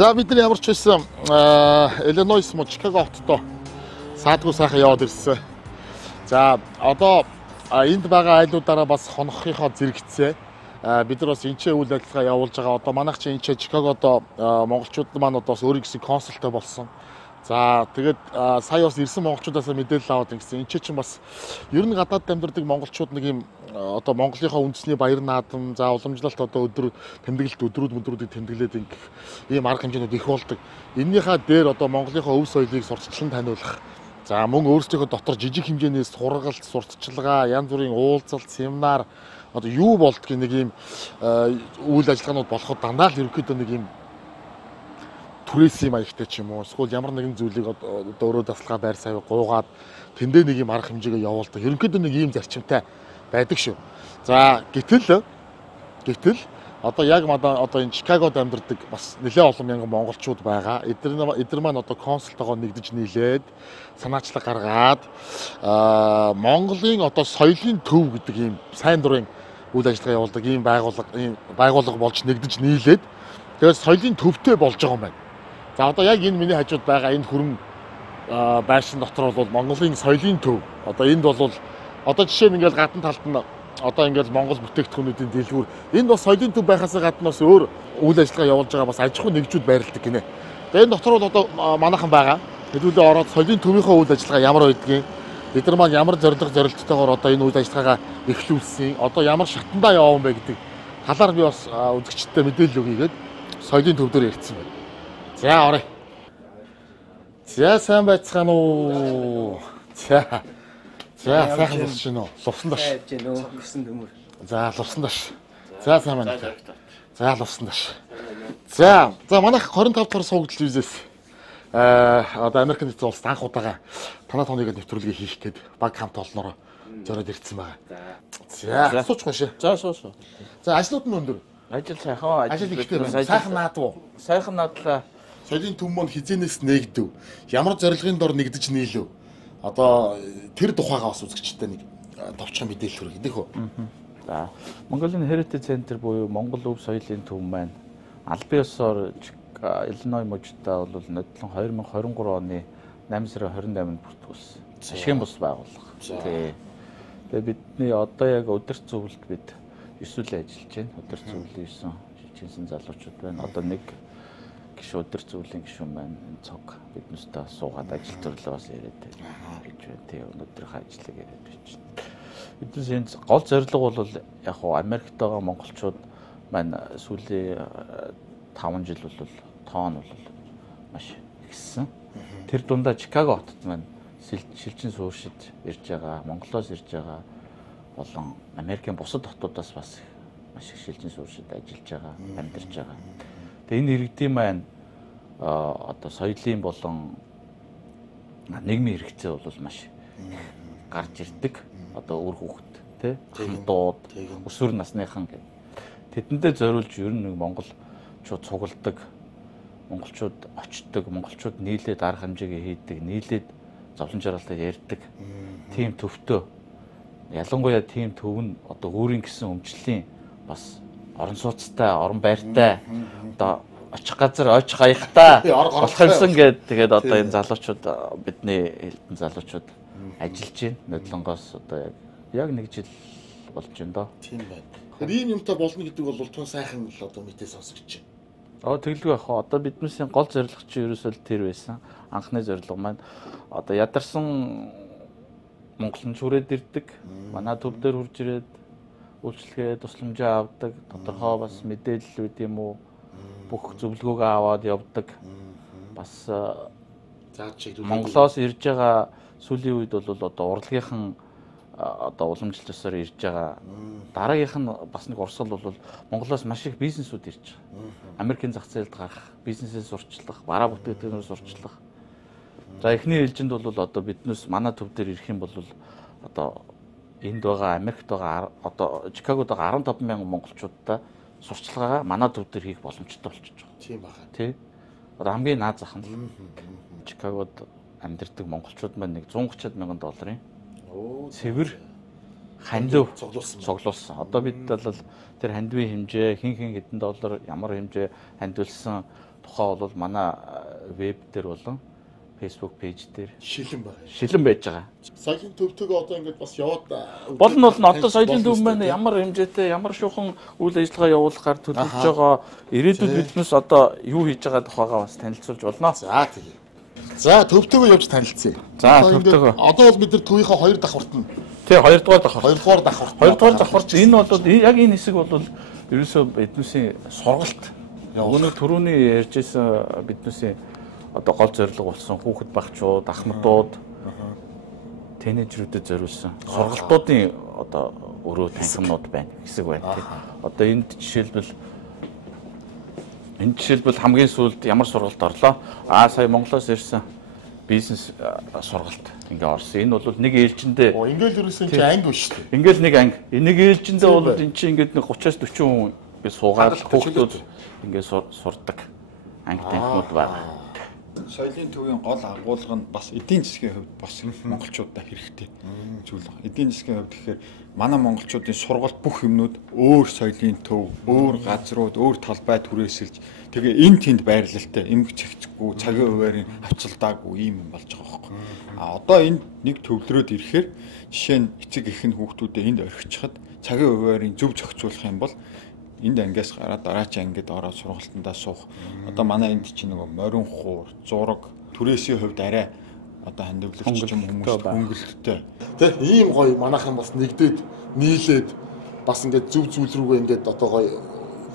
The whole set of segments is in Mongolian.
За бид нар ямар ч байсан Иллинойс муу Чикаго хотод саадгүй сайхан яваад ирсэн. За одоо энд байгаа айлуудаараа бас хонохынхоо зэрэгцээ бид нар бас энчээ үйл ажиллагаа явуулж байгаа. Одоо манайх чинь энчээ Чикагод монголчууд маань одоо бас өөрийн гэсэн консултай болсон. За тэгээд сая бас ирсэн монголчуудаас мэдээлэл аваад ингэсэн. Энчээ чинь бас ер нь гадаад амьдардаг монголчууд нэг юм одоо Монголынхаа үндэсний баяр наадам за уламжлалт одоо өдөр тэмдэглэлт өдрүүдийг тэмдэглээд ингэх ийм арга хэмжээнүүд их болдог. Эннийхээ дээр одоо Монголынхаа өв соёлыг сурталчлан таниулах. За мөн өөрсдийнхөө дотор жижиг хэмжээний сургалт, сурталчилгаа, янз бүрийн уулзалт, семинар одоо юу болдгийг нэг ийм үйл ажиллагаанууд болоход дандаа л ерөнхийдөө нэг ийм түрээсийн маягтай ч юм уу эсвэл ямар нэгэн зүйлийг одоо өөрөө тасалгаа байр савь гуугаад тэндээ нэг юм арга хэмжээгээ явуулдаг. Ерөнхийдөө нэг ийм зарчимтай байдаг шүү. За гэтэл одоо яг одоо энэ Чикагод амьдардаг бас нэлээд олон мянган монголчууд байгаа. Эдгээр маань одоо консултойгоо нэгдэж нийлээд санаачлаг гаргаад Монголын одоо соёлын төв гэдэг ийм сайн дурын үйл ажиллагаа явуулдаг ийм байгууллага болж нэгдэж нийлээд тэгээд соёлын төвтэй болж байгаа юм байна. За одоо яг энэ миний хажууд байгаа энэ хүрэн байшин дотор бол Монголын соёлын төв. Одоо энд бол одоо жишээ нь ингээл гадна талд нь одоо ингээл Монгол бүтээгдэхүүнүүдийн дэлгүүр энэ бас соёлын төв байхаас гадна бас өөр үйл ажиллагаа явуулж байгаа бас аж ахуй нэгжүүд байрладаг гинэ. Тэгээд энэ дотор бол одоо манайхан байгаа. Хэдүүлээ ороод соёлын төвийнхөө үйл ажиллагаа ямар байдгийг бид нар маань ямар зорилттойгоор одоо энэ үйл ажиллагаагаа эхлүүлсэн. Одоо ямар шатандаа явсан бэ гэдэг талаар би бас үзэгчдэд мэдээлэл өгье гээд соёлын төв дээр ярьсан байна. За оръё. За сайн байцгаана уу. За сайхан лувсан шин үү? Лувсан даш. За лувсан даш. За сайн байна. За лувсан даш. За манайх 25 дахь суугдал визээс одоо Америк нэгдсэн улсад анх удаага танаа тооныгээд нэвтрүүлгээ хийх гээд баг хамт олноор зориод ирсэн байгаа. За суучих шээ. За суу. За ажлууд нь өндөр. Ажил сайхан. Ажил ихтэй сайхан наадуу. Сайхан наадлаа. Соёлын төв маань хизээнээс нээгдэв. Ямар зорилгын дор нэгдэж нийлв. Одоо тэр тухайгаа бас үзэгчтэй нэг товчхон мэдээлэл хүргэх гэх үү. За Mongolia Heritage Center буюу Монгол өв соёлын төв маань албан ёсоор Иллиной мужидаа бол нодлон 2023 оны 8 сарын 28-нд бүртгүүлсэн. Ашигын бус байгууллага. Тэгээ бидний одоо яг өдөрт зөвлөлд бид 9 үйл ажиллаж байна. Өдөрт зөвлөлийн 9 жижигсэн залуучууд байна. Одоо нэг гişүү өдөр зөвлөлийн гишүүн байна. Энэ цог биднээсээ суугаад ажил төрлөө бас яриад байна гэж байна. Тэгээ өнөөдрийнхөө ажлыг яриад байна. Биднээс энэ гол зорилго бол яг хуу Америкт байгаа монголчууд маань сүүлийн 5 жил бол тоон бол маш ихссэн. Тэр дундаа Чикаго хотод маань шилжин суурьшиж ирж байгаа, Монголоос ирж байгаа болон Америкийн бусад хотуудаас бас маш их шилжин суурьшиж ажиллаж байгаа, амьдарч байгаа. Тэгээ энэ иргэдийн маань одоо соёлын болон нийгмийн хэрэгцээ бол маш гарч ирдэг. Одоо үр хүүхэд тий хамтууд өсвөр насныхан гэдэг. Тэдэндээ зориулж ер нь монголчууд цугладаг, монголчууд очдог, монголчууд нийлээд арга хэмжээгээ хийдэг, нийлээд зовлон жаргалтай ярьдаг. Тийм төвтэй. Ялангуяа тийм төв нь одоо өөрийн гэсэн өмчлөлийн бас орон сууцтай, орон байртай одоо очих газар ойч гаяхтай болох юмсан гэдэг. Тэгээд одоо энэ залуучууд бидний элдэн залуучууд ажиллаж байна. Нодлонгоос одоо яг 1 жил болж байна доо. Тийм байна. Тэгэхээр ийм юмтай болно гэдэг бол тун сайхан л одоо мэдээ сонсогч байна. Тэгэлгүй яг одоо биднээс гол зорилго чи ерөөсөө тэр байсан. Анхны зорилго маань одоо ядарсан монголч хүрээд ирдэг. Манай төв дээр хурж ирээд үйлчлэгээ тусламжаа авдаг. Тодорхой бас мэдээлэл үт юм уу бүх зөвлөгөөгөө аваад явдаг. Бас Монголоос ирж байгаа сүүлийн үед бол одоо урлагийнхан одоо уламжлалсаар ирж байгаа. Дараагийнх нь бас нэг урсгал бол Монголоос маш их бизнесүүд ирж байгаа. Америкийн зах зээлд гарах, бизнесээс сурчлах, бараа бүтээгдэхүүнээс сурчлах. За эхний ээлжинд бол одоо биднээс манай төв дээр ирэх юм бол одоо энд байгаа Америкт байгаа одоо Чикагод байгаа 15,000 монголчуудаа сурчлагаа манай төв дээр хийх боломжтой болчихж байгаа. Тийм байна. Тий. Одоо хамгийн наад зах нь Чикагод амьдардаг монголчууд маань нэг 130 мянган долларын цэвэр хандив цуглуулсан. Одоо бид бол тэр хандивын хэмжээ хин хэдэн доллар ямар хэмжээ хандивлсан тухай бол манай веб дээр болон Facebook пэйж дээр шилэн байж байгаа. Соёлын төвтөг одоо ингээд бас яваад болно одоо соёлын төв маань ямар хэмжээтэй ямар шуухан үйл ажиллагаа явуулахаар төлөвлөж байгаа ирээдүйд биднээс одоо юу хийж байгаа тухайгаа бас танилцуулж болно. За тийм. За төвтөгөө явж танилцъя. За төвтөгөө. Одоо бол бид нар төвийнхөө 2 давхарт нь. Тий 2 дугаар давхар. 2 дугаар давхарт. 2 дугаар давхарч энэ бол яг энэ хэсэг бол ерөөсөө биднээсийн сургалт. Өнөө түрүүний ярьжсэн биднээсийн одоо гол зорилго болсон хүүхэд багчууд, ахмадууд, тэнэжрүүдэд зориулсан сургалтуудын одоо өрөө танхимнууд байна хэсэг байна тий. Одоо энд жишээлбэл хамгийн сүүлд ямар сургалт орлоо? Сая Монголоос ирсэн бизнес сургалт ингээ орсон. Энэ бол нэг ээлжиндээ ингээл ерөөсөн чи анги биш үү? Ингээл нэг анги. Нэг ээлжиндээ бол эн чинь ингээд нэг 30-аас 40 хүн би суугаад хүүхдүүд ингээ сурдаг анги танхимуд байна. Соёлын төвийн гол агуулга нь бас эдийн засгийн хувьд бас монголчуудаа хэрэгтэй зүйл байна. Эдийн засгийн хувьд гэхээр манай монголчуудын сургалт бүх юмнууд өөр соёлын төв, өөр газрууд, өөр талбай түрээсэлж тэгээ энэ тэнд байрлалтай эмгэг чигчгүй цагийн хуваарийн авцалдаагүй юм болж байгаа байхгүй. Одоо энэ нэг төвлөрөөд ирэхээр жишээ нь эцэг эхэн хүүхдүүдэд энд орхичихад цагийн хуваарийн зөв зохицуулах юм бол энд ангиас гараад дараачийн ангид ороод сургалтандаа суух. Одоо манай энд чинь нэг морин хуур, зураг, түрээсийн хувьд арай одоо хандивлагч юм хүмүүс хөнгөлөлттэй. Тэ ийм гоё манайхан бас нэгдээд нийлээд бас ингээд зөв зүйл рүүгээ ингээд одоо гоё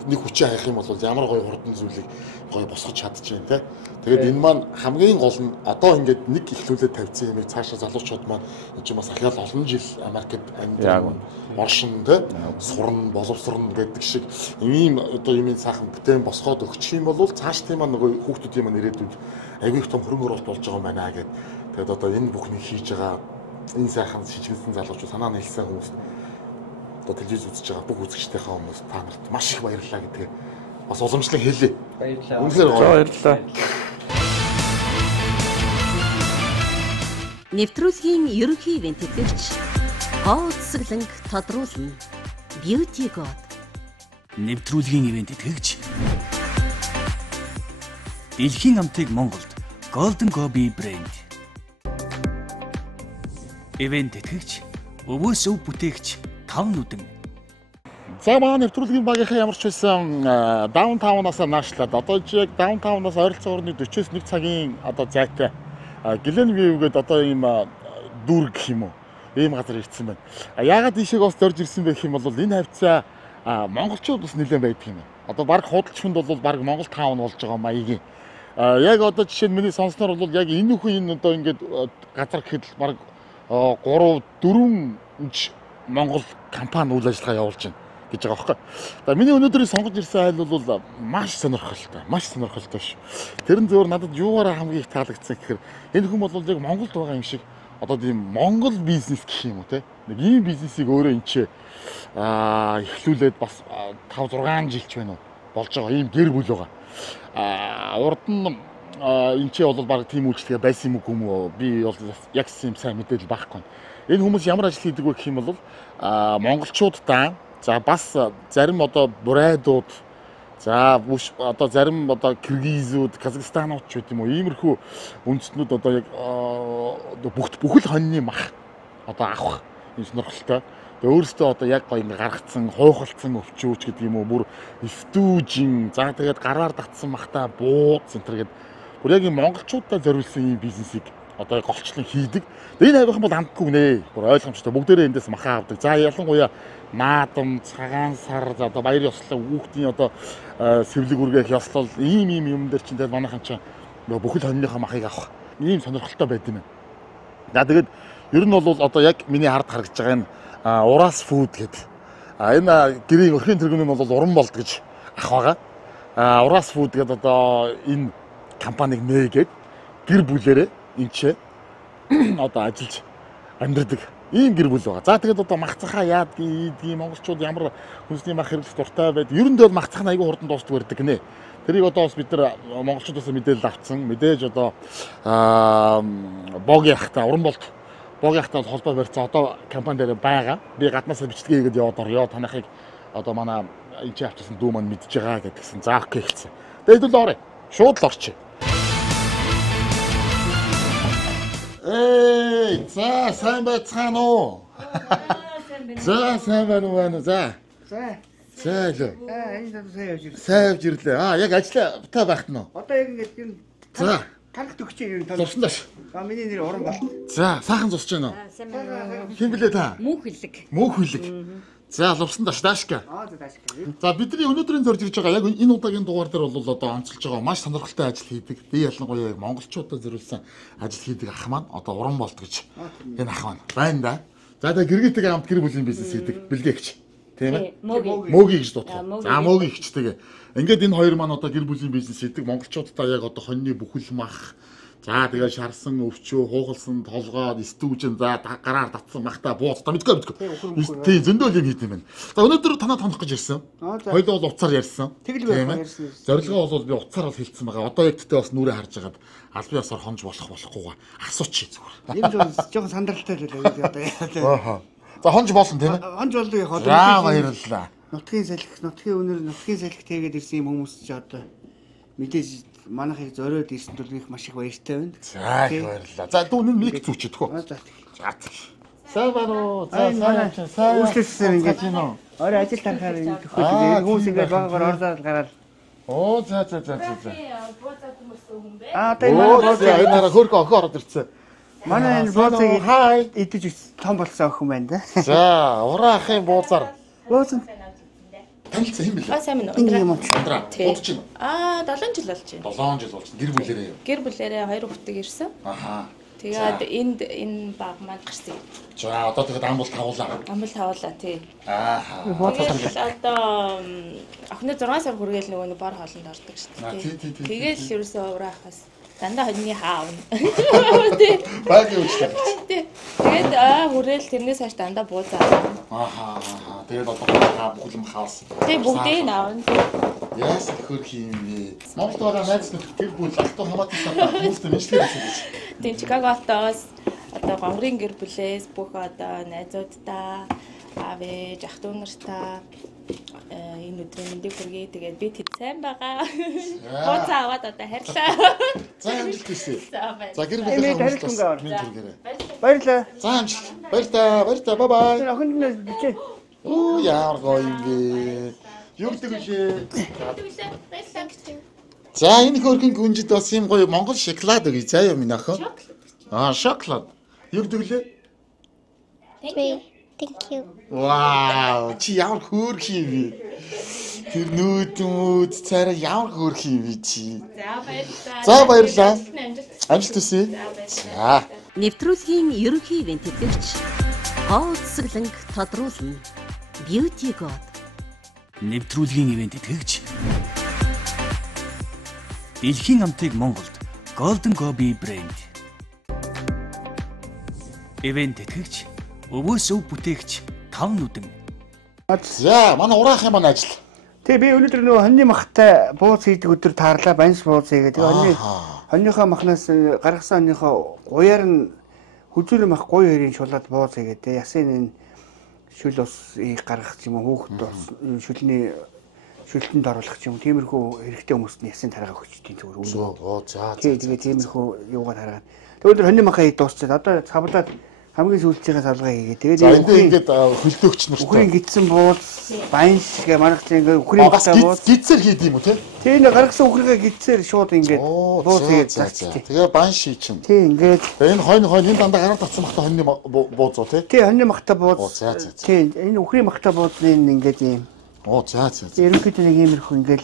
нэг хүчээ хаях юм бол ямар гоё хурдан зүйлийг гоё босгож чадчихээн тэ. Тэгээд энэ маань хамгийн гол нь одоо ингээд нэг ихлүүлээд тавьсан юм цаашаа залуучууд маань энэ чинь бас ахяал олон жил Америкт амьдарсан оршин тэ сурна боловсрон гэдэг шиг ийм одоо юм сайхан бүтээн босгоод өгчих юм бол цааш тийм нөгөө хүүхдүүдийн маань ирээдүйд аягүй их том хөрөнгө оруулалт болж байгаа юм байна гэд. Тэгээд одоо энэ бүхнийг хийж байгаа энэ сайхан шижгэлсэн залуучууд санаа нийлсэн хүмүүс одоо телевиз үзэж байгаа бүх үзэгчдийнхээ хүмүүс та нарт маш их баярлалаа гэдгээ бас уламжлан хэлье. Баярлалаа. Үнэхээр баярлалаа. Нэвтрүүлгийн ерөнхий ивент тэтгэгч Гоцсгэлэнг тодруулна. Beauty God. Нэвтрүүлгийн ивент тэтгэгч Дэлхийн амтыг Монголд Golden Kobe брэнд. Ивент тэтгэгч өвөөс өв бүтээгч 5 нүдэн. За манай нэвтрүүлгийн багийнхаа ямар ч байсан даунтаунаас наашлаад одоо яг даунтаунаас ойролцоогоор 40-с 1 цагийн одоо зайтай Glen View гэдэг одоо ийм дүүрэг гэх юм уу ийм газар ирсэн байна. Яагаад ийшээ бас зорж ирсэн бэ гэх юм бол энэ хавцаа монголчууд бас нэлээд байдаг юм. Одоо баг худалчинд бол баг Монгол таун болж байгаа маягийн. Яг одоо жишээ нь миний сонсноор бол яг энэ үхэн энэ одоо ингээд газар гэхэд баг 3-4 Монгол компани үйл ажиллагаа явуулж байна гэж байгаа байхгүй. За миний өнөөдрийг сонгож ирсэн айл бол маш сонирхолтой ш. Тэр нь зөвөр надад юугаар хамгийн их таалагдсан гэхээр энэ хүн бол яг Монголд байгаа юм шиг одоо тийм Монгол бизнес гэх юм уу те. Нэг ийм бизнесийг өөрөө энэчээ эхлүүлээд бас 5-6 жилч байна уу болж байгаа ийм гэр бүл байгаа. Урд нь энэчээ бол баг тийм үйлчлэгээ байсан юм уу би бол яг юм сайн мэдээлэл байхгүй. Энэ хүмүүс ямар ажил хийдэг вэ гэх юм бол монголчуудаа за бас зарим одоо бурайдууд за одоо зарим одоо киргизүүд, казахстанууд ч гэдэг юм уу иймэрхүү үндэстнүүд одоо яг бүхэл хоньны мах одоо авах юм сонирхолтой. Тэгээ өөрөөсөө одоо яг гоё ингээ гаргацсан, хуухалцсан өвчөөч гэдэг юм уу бүр эвтүүжин за тэгээд гараар татсан махта бууц энэ гэдэг бүр яг юм монголчуудаа зориулсан юм бизнесийг одоо голчлон хийдэг. Энэ хайрхан бол амтгүй нэ. Бүр ойлгомжтой. Бүгдээрээ эндээс махаа авдаг. За ялангуяа наадам, цагаан сар, одоо баяр ёслол, хүүхдийн одоо сэвлэг үргэх ёслол ийм юм дээр чинь манайхан чинь бүхэл хоньныхоо махыг авах ийм сонирхолтой байд юм байна. За тэгээд Ер нь бол одоо яг миний хард харагдаж байгаа энэ Ураас Food гэдэг. Энэ гэрийн өрхийн тэргүүн нь бол уран болд гэж ах байгаа. Ураас Food гэдэг одоо энэ компаниг нээгээд гэр бүлээрээ энчээ одоо ажиллаж амьдардаг ийм гэр бүл байгаа. За тэгээд одоо махцахаа яадгийг монголчууд ямар хүнсний мах хэрэглэх дуртай байд. Ер нь бол махцах нь айгүй хурдан дуустдаг байдаг гинэ. Тэрийг одоо бас бид нар монголчуудаас мэдээлэл авцсан. Мэдээж одоо бог яхта уран болт бог яхтай холбоо барьцсан одоо компани дээр байгаа. Би гаднаасаа бичлэгээ хийгээд яваад орё. Танахыг одоо манай энэ авчихсан дүү маань мэдж байгаа гэдгсэн. За окей хэлсэн. Тэгээд л орё. Шууд л орчих. Эй, за сайн байцгаана уу? За сайн байна уу? За. За л. Энэ сайн явж ирлээ. Сайн явж ирлээ. Яг ажиллаа та байхт нь. Одоо яг ингэж юм. За. Танх төгчөө юм тал. Зурсан дааш. Миний нэр Уран Болт. За, сайхан зурж байна уу? Хэн блэ та? Мөнх хөлөг. Мөнх хөлөг. За, лувсан дааш даашка. За таашка. За, бидний өнөөдрийн зорж ирж байгаа яг энэ удаагийн дугаар дээр бол одоо онцолж байгаа маш сонирхолтой ажил хийдэг. Би ялангуяа яг монголчуудад зориулсан ажил хийдэг ах маань одоо Уран Болт гэж энэ ах маань байна да. За, гэргийтэй хамт гэр бүлийн бизнес хийдэг бэлгээгч. Тийм ээ? Мөгийн гэж дуудах. За, мөгийн ихчтэйгээ. Ингээд энэ хоёр маань одоо гэр бүлийн бизнес хийдэг. Монголчуудаа яг одоо хоньны бүхэл мах. За тэгээ шарсан өвчөө, хугалсан, толгоод, стүүжин, за гараар татсан махта бууз та мэдгүй. Тийм зөндөл юм хийдэм байна. За өнөөдөр танаа тонох гэж ирсэн. Хоёул бол уцаар ярьсан. Тэгэл байх ярьсан. Зорилгоо бол би уцаар бол хэлсэн байгаа. Одоо яг тэгтээ бас нүрээ харж байгаад аль биесаар хонж болохгүйгаа асуучих зүгээр. Юм жоохон сандралтай л байлаа одоо яа. За хонж болсон тийм ээ. Хонж болдог яг одоо. За баярлалаа. Нутгийн салхи тэгээд ирсэн юм хүмүүс ч одоо мэдээж манайхыг зориод ирсэн тул их маш их баяртай байна. За их баярлалаа. За дүү нэг мик зүчэдэх үү? За. Сайн байна уу? За сайн. Үйлчлэлсээр ингэж юм уу? Орой ажил тарахаар энэ төхөд хүмүүс ингэж багаар орзаад гараад. Оо за. Одоо энэ энэ нараа хөргө охин ороод ирсэн. манай энэ бууцыг идэж том болсон охин байна да. За, ураа ахын буузаар. Бууц Танилцсан юм билээ. Сайн байна уу? ингэ юм уу? Ундраа. Удаж байна. 7 жил болж байна. 7 жил болж гэр бүлээрээ юу? Гэр бүлээрээ 2 хүүхдээ ирсэн. Аха. Тэгээд энэ баг маань гарсан. За, одоо тэгээд амбал тавуулаа. Амбал тавуулаа тий. Ааха. Тэгээд одоо охины 6 сар хүргээл нөгөө бор хоолнд ордог шүү дээ. Тэгээд л ерөөсөө ураахаас дандаа хоньны хаавна. Тий. Багийн үстэй. Тий. Тэгээд хүрээл тэрнээс хойш дандаа буузаа. Аха. Тэгээд одоо бүхэл хаус. Тий бүгдээ наавна. Яас хөрх юм бэ? Монголд байгаа найз нөхд гэр бүл алтан хамаатан сар хүмүүстэй мэдлэг хийсэн гэж. Тийм Чикагоос одоо гонгрын гэр бүлээс бүх одоо найзуудтай аав ээж ах дүү нартаа энэ өдрийн мэндийг хүргэе. Тэгээд би тэд сайн байгаа. Бууцаа аваад одоо харьлаа. За амжилт хүсье. За За гэр бүлийн харилцан баярлалаа. За амжилт. Баярлалаа. Бай бай. Тэр охинд нь бичээ. Оо яар гоё юм бэ. Юу гэдэг вэ? За энэ хөргийн гүнжид бас юм гоё Монгол шоколад өгье. За юм минь охин. Шоколад. Юу гэдэг вэ? Thank you. Вау, чи ямар хөөрх юм бэ? Тэр нүүд царай ямар хөөрх юм бэ чи? За баярлалаа. Амжилт хүсье. За. Нэвтрүүлгийн ерөнхий ивент тэтгэгч Гоо цэцэглэнг тодруулна. Beauty God. Нэвтрүүлгийн ивент итгэгч Дэлхийн амтыг Монголд Golden Gobi брэнд. Ивент итгэгч өвөөс өв бүтээгч 5 нүдэн. За, манай ураахын маань ажил. Тэгээ би өнөөдөр нөгөө хоньны махтай бууз хийдэг өдөр таарлаа, банс бууз хийгээд тэгээ хоньныхоо махнаас гаргасан хоньныхоо гуяар нь хүзүүрийн мах гуй хоёрын шулаад бууз хийгээд ясын энэ шүл ус гаргах юм уу хүүхэд ус шүлтэнд оруулах юм. Тиймэрхүү хэрэгтэй хүмүүст нь ясын тараагаа өгчдیں зүгээр үнэ. Оо за. Тэгээ тиймэрхүү юугаар хараад. Тэгээ өндөр хоньны махаа дуусчаад одоо цавлаад хамгийн сүүлчийн савлгаа хийгээ. Тэгээд ингээд хөлдөөгч нартай. Үхрийн гидсэн бууз, банш гэ манайх чинь ингээд үхрийн махтай бууз. Гидсээр хийд юм уу те? Тийм нэг гаргасан үхрийгээ гидсээр шууд ингээд бууз хийгээд зарчтэй. Тэгээ банш ший чинь. Тийм ингээд. Энэ хонь энэ дандаа гараар татсан махтай хоньны бууз уу те? Тийм хоньны махтай бууз. За. Тийм энэ үхрийн махтай буузнын ингээд юм. Оо за. Ерөнхийдөө нэг иймэрхүү ингээд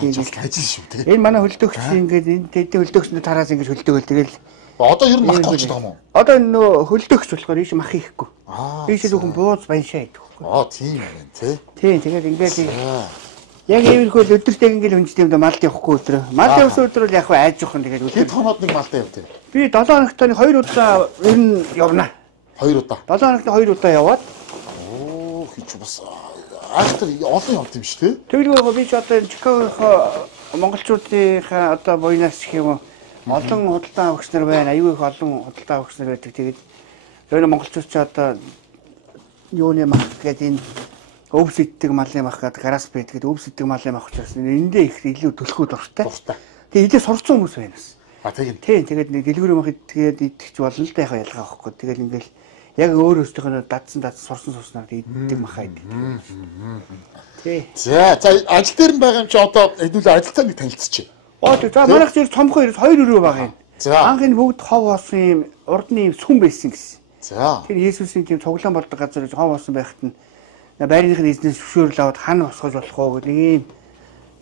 ажил шүү те. Энэ манай хөлдөөгч ингээд энэ тэдний хөлдөөгчөнд тараас ингээд хөлдөөгөл тэгэл Одоо ер нь мах болж байгаа юм уу? Одоо нөө хөлдөгч болохоор ийш мах хийхгүй. Ийш л хүн бууз баншаа идэх. Тийм байна тий. Тийм тэгээд ингээд яг иймэрхүү өдөртэй ингээл хүнжтэй юм да малд явахгүй өдрөө. Малд явсан өдөр бол яг хөө айж явах нь тэгээд хэд хоноод нэг малдаа явдаг. Би 7 хоногт 2 удаа ер нь явна. 2 удаа. 7 хоногт 2 удаа яваад. Оо хич бас айхтар олон явд юм шүү тий. Тэгэлгүй би ч одоо Чикагийнхоо монголчуудынхаа одоо буйнаас гэх юм уу олон худалдаа авагч нар байна. Аюу их олон худалдаа авагч нар байдаг. Тэгээд өөр монголчууд ч одоо юуны мах гэдэг энэ өвс иддэг малын мах гэдэг гараас байдаг. Өвс иддэг малын мах учраас эндээ их илүү төлхөө дуртай. Тэгээд эдээ сурцсан хүмүүс байна бас. Тийм. Тэгээд нэг дэлгүүрийн мах идгээд идэгч болно л да яхаа ялгаа авахгүй. Тэгээд ингээл яг өөр өөртөөхөө дадсан сурснаар иддэг махаа иддэг. Тий. За ажил дээр нь байгаа юм чи одоо хэдүүлээ ажилтаа нэг танилцчих. За манайх зэрэг цомхон 2 өрөө байгаа юм. За. Анх энэ бүгд хов болсон юм урдны юм сүм байсан гэсэн. За. Тэр Есүсийн тийм цуглаан болдог газар хов болсон байхад нь байрныхны эзнээс зөвшөөрөл аваад хан босгож болох уу гэх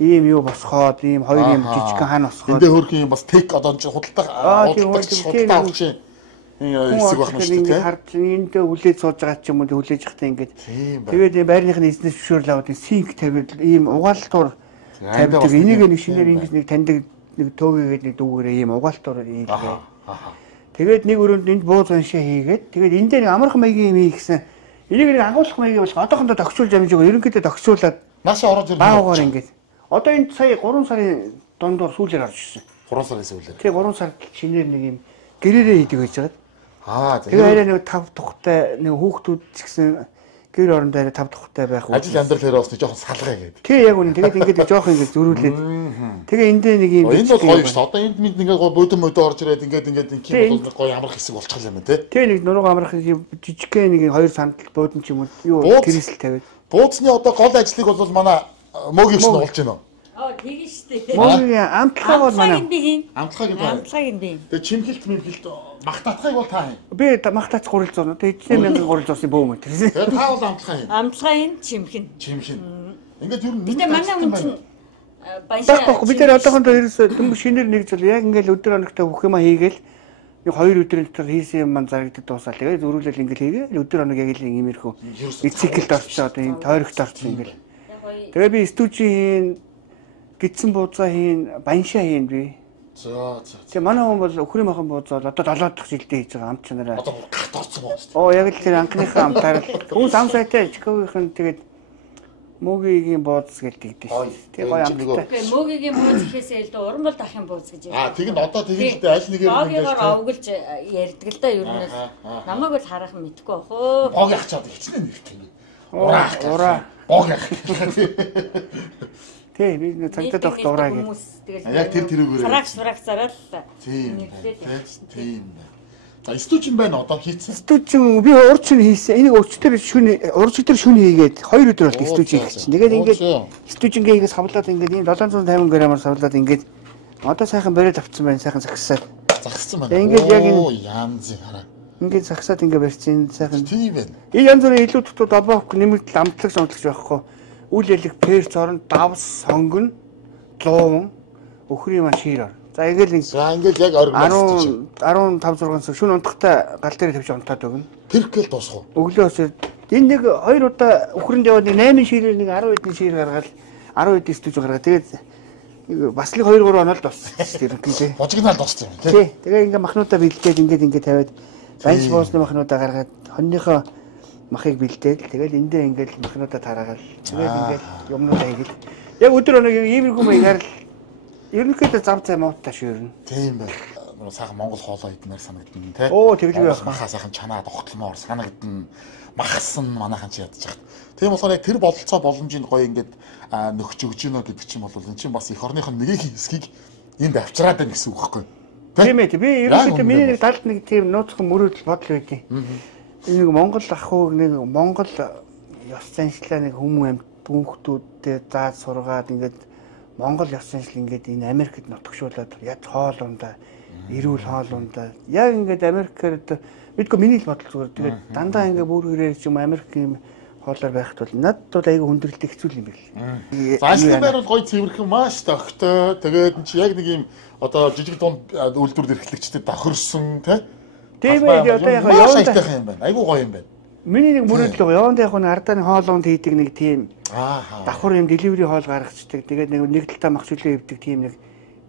ийм юу босгоод ийм 2 юм жижигхэн хан босгоод. Эндээ хөрх юм бас тек одоо чи худалдаа авах чинь хэсэг байна шүү дээ. Хард эндээ хүлээж сууж байгаа ч юм уу хүлээж ихтэй ингээд. Тэгээд байрныхны эзнээс зөвшөөрөл аваад синк тавиад ийм угаалтуур тавьдаг. Энийг нэг шинээр ингэж нэг таньдаг нэг төөгээд нэг дүүгээрээ ийм угаалтуур ийгээ. Тэгээд нэг өрөөнд энд бууз баншаа хийгээд тэгээд энд дээр нэг амархан маягийн юм хийгсэн. Энийг нэг агуулах маягийн болох одоохондоо тогтчулж амжаагаа ерөнхийдөө тогтчуулаад наашаа ороод ирнэ. Баагаар ингээд. Одоо энд сая 3 сарын дундуур сүүлээр орж ирсэн. 3 сарын сүүлээр. Тэгээ 3 сард шинээр нэг юм гэрээрээ хийдэг байж байгаа. Тэгээ арай нэг 5 тухтай нэг хүүхдүүд ч гэсэн гэр оронд арай 5 тухтай байх үү. Ажил амьдрал хэрэг бас нэг жоохон салгаа гэдэг. Тий яг үнэ. Тэгээд ингээд жоох ингээд зөрүүлээд. Тэгээ эндээ нэг юм. Энэ бол гоё шүү. Одоо энд минь ингээд бодон модоо орж ирээд ингээд ким бол гоё амрах хэсэг болчихлоо юм тий. Тэгээ нэг нуруу амрах жижигхэн нэг 2 сандал буудан ч юм уу юу гэрээсэл тавиад. Буудсны одоо гол ажлыг бол манай мөгийн шин болж байна. тэгэн штэ. Мөгийн амтлагаа бол манай амтлагыг би. Тэгээ чимхэлт мэмхэлт махтатхыг бол та юм. Би махтаач гурил зурна. Тэгээ 100,000 гурил зурсан бөөм үү. Тэгээ та бол амтлагаа юм. Амтлагаа энэ чимхэн. Ингээд юу нэг манай хүн чинь баяшаа. Би тэр одоохондоо ерөөсөө дөнгөж шинээр нэг зүйл яг ингээд өдөр хоногтой бүх юма хийгээл нэг 2 өдрийн дотор хийсэн юм маань зарагддаг дуусаад тэгээ зөрүүлэл ингээд хийгээ өдөр хоног яг л иймэрхүү циклд орчоо одоо ийм тойрогт орсон ингээд. Тэгээ би стужийн гидсэн бууцаа хийн баншаа хийн би. За. Тэгээ манай хүн бол өхрийн махан бууцаа одоо 7 дахь жилдээ хийж байгаа амт чанараа. Одоо гат орсон байна шүү дээ. Оо яг л тэр анхныхаа амтаар хүмүүс ам сайтай Чикагийнхэн тэгээд мөгийн бууз гэдэг дээ. Тэгээ гоё амттай. Тэгээ мөгийн бууз гэхээсээ илүү уран бол дахын бууз гэж ярьдаг. Тэгин одоо тэгэхдээ аль нэгээр Боогоор овгөлж ярьдаг л да ер нь л. Намайг бол хараахан мэдгүй охөө. Боог ячаад хичнээн нэртэй. Ураа. Боог. Тий, би цагдаад багт ураа гэж. Яг тэр тэрүүгээр. Сураг зараад тийм. За стужин байна одоо хийцэн. Стужин би урд шөнө хийсэн. Энийг урд дээр шөнө хийгээд 2 өдөр болтой стужин хийчихсэн. Тэгээд ингээд стужингээ ингээс хавлаад ингээд ийм 750 г-аар савлаад ингээд одоо сайхан бариад авцсан байна. Сайхан загсаад. Загссан байна. Ингээд яг энэ янз хараа. Ингээд загсаад ингээд барьсан сайхан. Тийм байна. Энэ янз бүрийн илүү дотоод обоок нэмэгдэл амтлагч байхгүй. Үл ялэг перц орон давс сонгон луун өхрийн маш хэр. За ингээл яг оргоно 15 6 шүн унтахтай гал дээр тавьж онтоод өгнө. Тэрхэл дуусах уу? Өглөөс энэ нэг 2 удаа өхрөнд яваад нэг 8 ширээр нэг 10 хэдэн шир гаргаад 10 хэдэн стуж гаргаад тэгээд бас л 2 3 оноо л дууссан шүү дээ. Божигнал дууссан юм тий. Тэгээ ингээ махнуудаа бэлдээд ингээд тавиад банш боосны махнуудаа гаргаад хоньныхоо махыг бэлдээд тэгэл эндээ ингээл махнуудаа тараагаад тэгээд ингээл юмнуудаа хийгээд яг өдөр өнөг иймэрхүү маягаар л ерөнхийдөө зам цай муутаа шүүрнэ. Тийм байна. Сайхан Монгол хоолоо идмээр санагдана тий. Оо тэглэв яах. Махаа сайхан чанаа тогтломоор санагдана. Махсан манайхан ч ядчих. Тийм болохоор яг тэр бололцоо боломжийг гоё ингээд нөхч өгж гинэ гэдэг чинь бол энэ чинь бас эх орныхон нэгэн хэсгийг энд авчраад байна гэсэн үг байхгүй. Тийм ээ. Би ерөнхийдөө миний нэг талд нэг тийм нууцхан мөрөөдөл бодол байдیں۔ Энэ нэг Монгол ах уу нэг Монгол ёс заншлаа нэг хүмүүн амьд бүхтүүдтэй зааж сургаад ингээд Монгол ёс заншил ингээд энэ Америкт нутагшуулаад яд хоол ундаа эрүүл хоол ундаа яг ингээд Америкээр мэдгүй миний л бодол зүгээр тэгээд дандаа ингээд бүр хэрэг ч юм Америк юм хоолоор байхад бол надад бол айгүй хүндрэлтэй хэцүү юм байл. За ажлын байр бол гоё цэвэрхэн маш тогтой. Тэгээд чи яг нэг юм одоо жижиг дунд үйлдвэр эрхлэгчдэд давхирсан тийм ээ одоо яг явандаа юм байна. Айгүй гоё юм байна. Миний нэг мөрөдөл явандаа яг нэг ардааны хоолонд хийдэг нэг тийм давхар юм деливери хоол гаргацдаг. Тэгээд нэг талдаа мах чөлөө ивдэг тийм нэг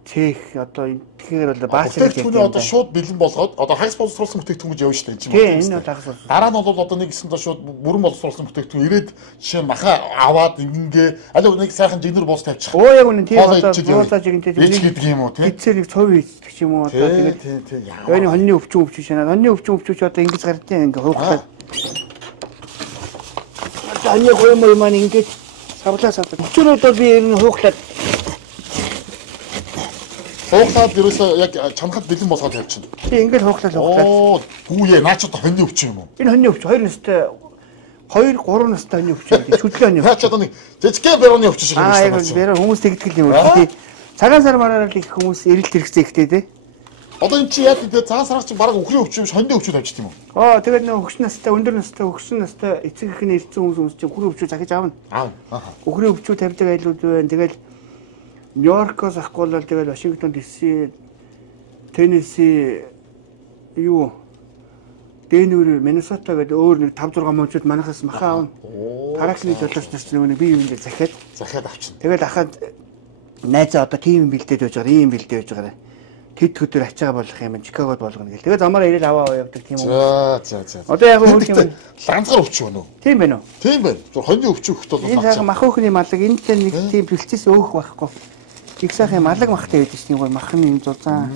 цех одоо тэгэхээр бол баасрал гэдэг. Тэгээд одоо шууд бэлэн болгоод одоо хагас боловсруулсан бүтээгдэхүүн гэж явна шүү дээ. Тийм энэ бол хагас. Дараа нь бол одоо нэг гэсэндээ шууд бүрэн боловсруулсан бүтээгдэхүүн ирээд жишээ маха аваад ингээ аль нэг сайхан жигнэр буус тавьчих. Оо яг үнэн тийм одоо бууцааж игэнтэй гэдэг юм уу тийм. Эцсээр нэг цов хийдэг ч юм уу одоо тэгээд энэ хоньны өвчин шанаа. Хоньны өвчин одоо ингэж гардیں ингээ хуухтай. Хоньны гоёмор маань ингэж савлаа савлаа. Өчигдөр бол би энэ хуухлаад хуухлаад ерөөсөө яг чанахад бэлэн болгоод явчихна. Тийм ингээд хуухлаад. Оо хүүе наа ч одоо хоньны өвчин юм уу? Энэ хоньны өвчин 2 настай 2-3 настай хоньны өвчин гэдэг. Чүтлээ хоньны. Наа ч одоо нэг жижиг барууны өвчин шиг юм байна. Яг баруу хүмүүс тэгдэг юм уу? Цагаан сар мараар л их хүмүүс эрэлт хэрэгцээ ихтэй тий. Одоо эн чи яг тэгээ цагаан сараар чи бараг өхрийн өвчин хоньны өвчин тавьчих юм Oo уу? тэгээд нэг хөгшин настай өндөр настай хөгшин настай эцэг ихэн ирсэн хүмүүс чинь өхрийн өвчин захиж аавна. Өхрийн өвчин тавьдаг айлууд байна. Тэгэл Нью-Йоркоос ахгүй бол тэгэл Вашингтон DC, Теннесси юу Денвер, Миннесота гэдэг өөр нэг 5-6 мужууд манайхаас маха аавна. Таракны жолооч нар чинь нэг бие биендээ захиад авчихна. Тэгэл ахад найзаа одоо тийм бэлдээд байж байгаа, ийм бэлдээд байж байгаа. Тэд өдөр ачаага болох юм, Чикагод болгоно гэл. Тэгээд замаараа ирээд аваа явдаг тийм үү. За. Одоо яг хөл юм. Ланцгар өвчин байна уу? Тийм байна уу? Тийм байна. Хоньны өвчин хөхт бол энэ сайхан мах өхний малаг энэ дээр нэг тийм бэлцээс өөх байхгүй. Их сайхан малаг махтай байдаг чинь гой махны юм зузаан.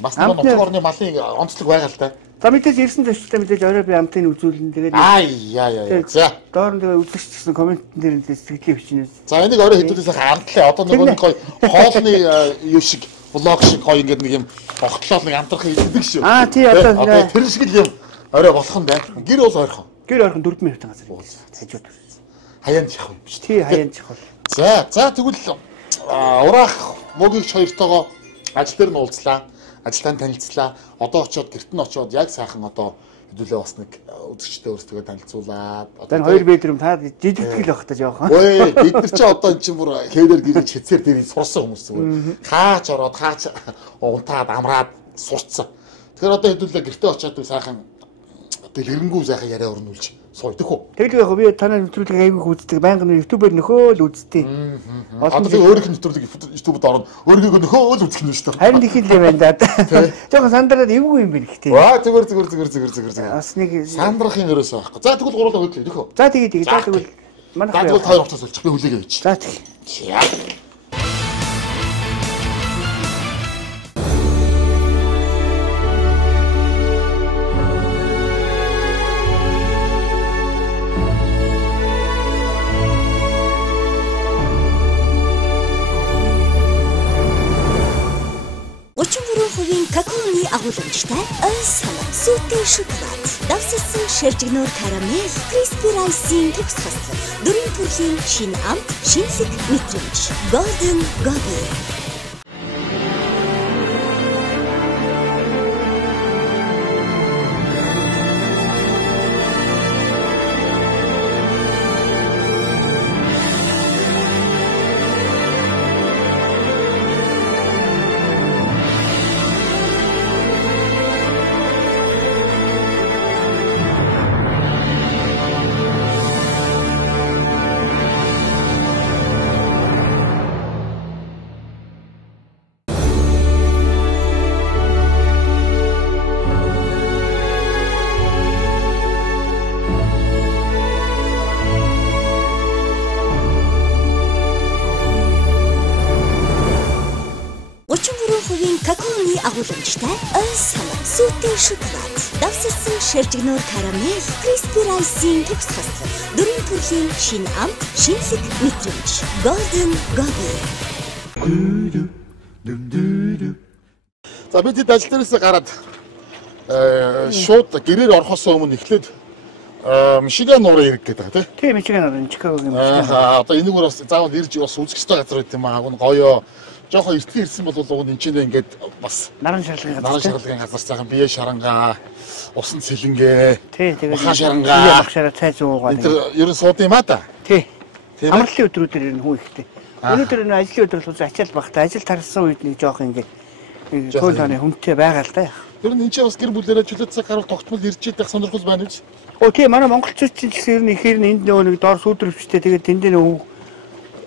Бас нэг нутгийн орны малын онцлог байгаа л да. За мэдээж ирсэн төсөлтөд мэдээж орой би амтыг үзүүлнэ. Тэгээд яа. За. Доор нь тэгээд үзэгч гэсэн коммент дээр сэтгэлээ бичнэ. За энийг орой хэдүүлээс хамтлаа. Одоо нэг гой хоолны юу шиг влог шиг гоё ингээд нэг юм огтлол нэг амтрах хийдэг шүү. Тий одоо тэр шиг л юм орой болох юм байна. Гэр бол ойрхон. Гэр ойрхон 4 минут газар хажууд. Хаяанд явах юм биш. Тий хаяанд явах. За тэгвэл ураах мөгийг хоёртойгоо ажил дээр нь уулзлаа. Ажилтан танилцлаа. Одоо очиод гэрт нь очиод яг сайхан одоо хэдүүлээ бас нэг үзэгчтэй өөрсдөө танилцуулаад. Одоо 2 бедрум та жижигтгэл байх таж явах. Ой бид нар чи одоо эн чинь бүр хэвээр гэрээ хэцээр дээр сурсан хүмүүс зүгээр. Хаач ороод хаач унтаад амраад сурцсан. Тэгэхээр одоо хэдүүлээ гэртээ очиод сайхан дэлгэрэнгүй сайхан яриа өрнүүлж суудаг уу. Тэгэл яг би танай нэвтрүүлгийг айгүй үздэг. Байнгын YouTube-ээр нөхөө л үздэг. Одоо тэг өөрийнх нь нэвтрүүлгийг YouTube-д орно. Өөрийгөө нөхөө л үзэх нь шүү дээ. Харин их л юм байна да. Жохоо сандраад эвгүй юм байна гэхдээ. Ваа зүгээр. Бас нэг сандрахын ерөөсөө байхгүй. За тэгвэл гурлаа хөдлөө нөхөө. За тэгээ. За тэгвэл манай тэгвэл хоёр хувцас олчих. Би хүлээгээ өгч. За тэгээ. Какаоны агуулмжтай сан сүтэн шоколад, давссан шаржигнуур карамель, crispy rice-ийн төгс хослол, дөрвөн төрлийн шинэ амт, шинэлэг мэдрэмж, Golden Gobi. Какаоны агуулмжтай сан сүтэн шоколад, давссан шаржигнуур карамель, crispy rice-ийн төгс хослол, дөрвөн төрлийн шинэ амт, шинэлэг мэдрэмж, Golden Gobi. За бид хэд ажил дээрээс гараад шууд гэрээр орохоос өмнө эхлээд Мичиган нуураа ирэх гэдэг тийм. Тийм Мичиган нуураа Чикагогийн Мичиган. Одоо энийг бас заавал ирж бас үзэх ёстой газар байт юм аа. Агуу гоёо жоохон эртний ирсэн бол уг нь энэ ингээд бас Наран шарлагын наран газар. шарлагын газар цагаан бие шарангаа, усан цэлэнгээ. Тий, тэгээд Махан шарангаа. багшаараа цай зуугаа. Энэ ер нь сууд юм аа да. Тий. Тийм ээ. Амралтын өдрүүдээр ер нь хүн ихтэй. Өнөөдөр энэ ажлын өдөр бол ачаал багтаа ажил тарсан үед нэг жоох ингээд төл тооны хүнтэй байгаа л да. Ер нь энэ ч бас гэр бүлээрээ чөлөө цаг гаргах тогтмол ирж идэх сонирхол байна үз. Оо тий манай монголчууд чинь ер нь ихээр энд нөгөө нэг дор сүйдрөвчтэй тэгээд тэнд нөгөө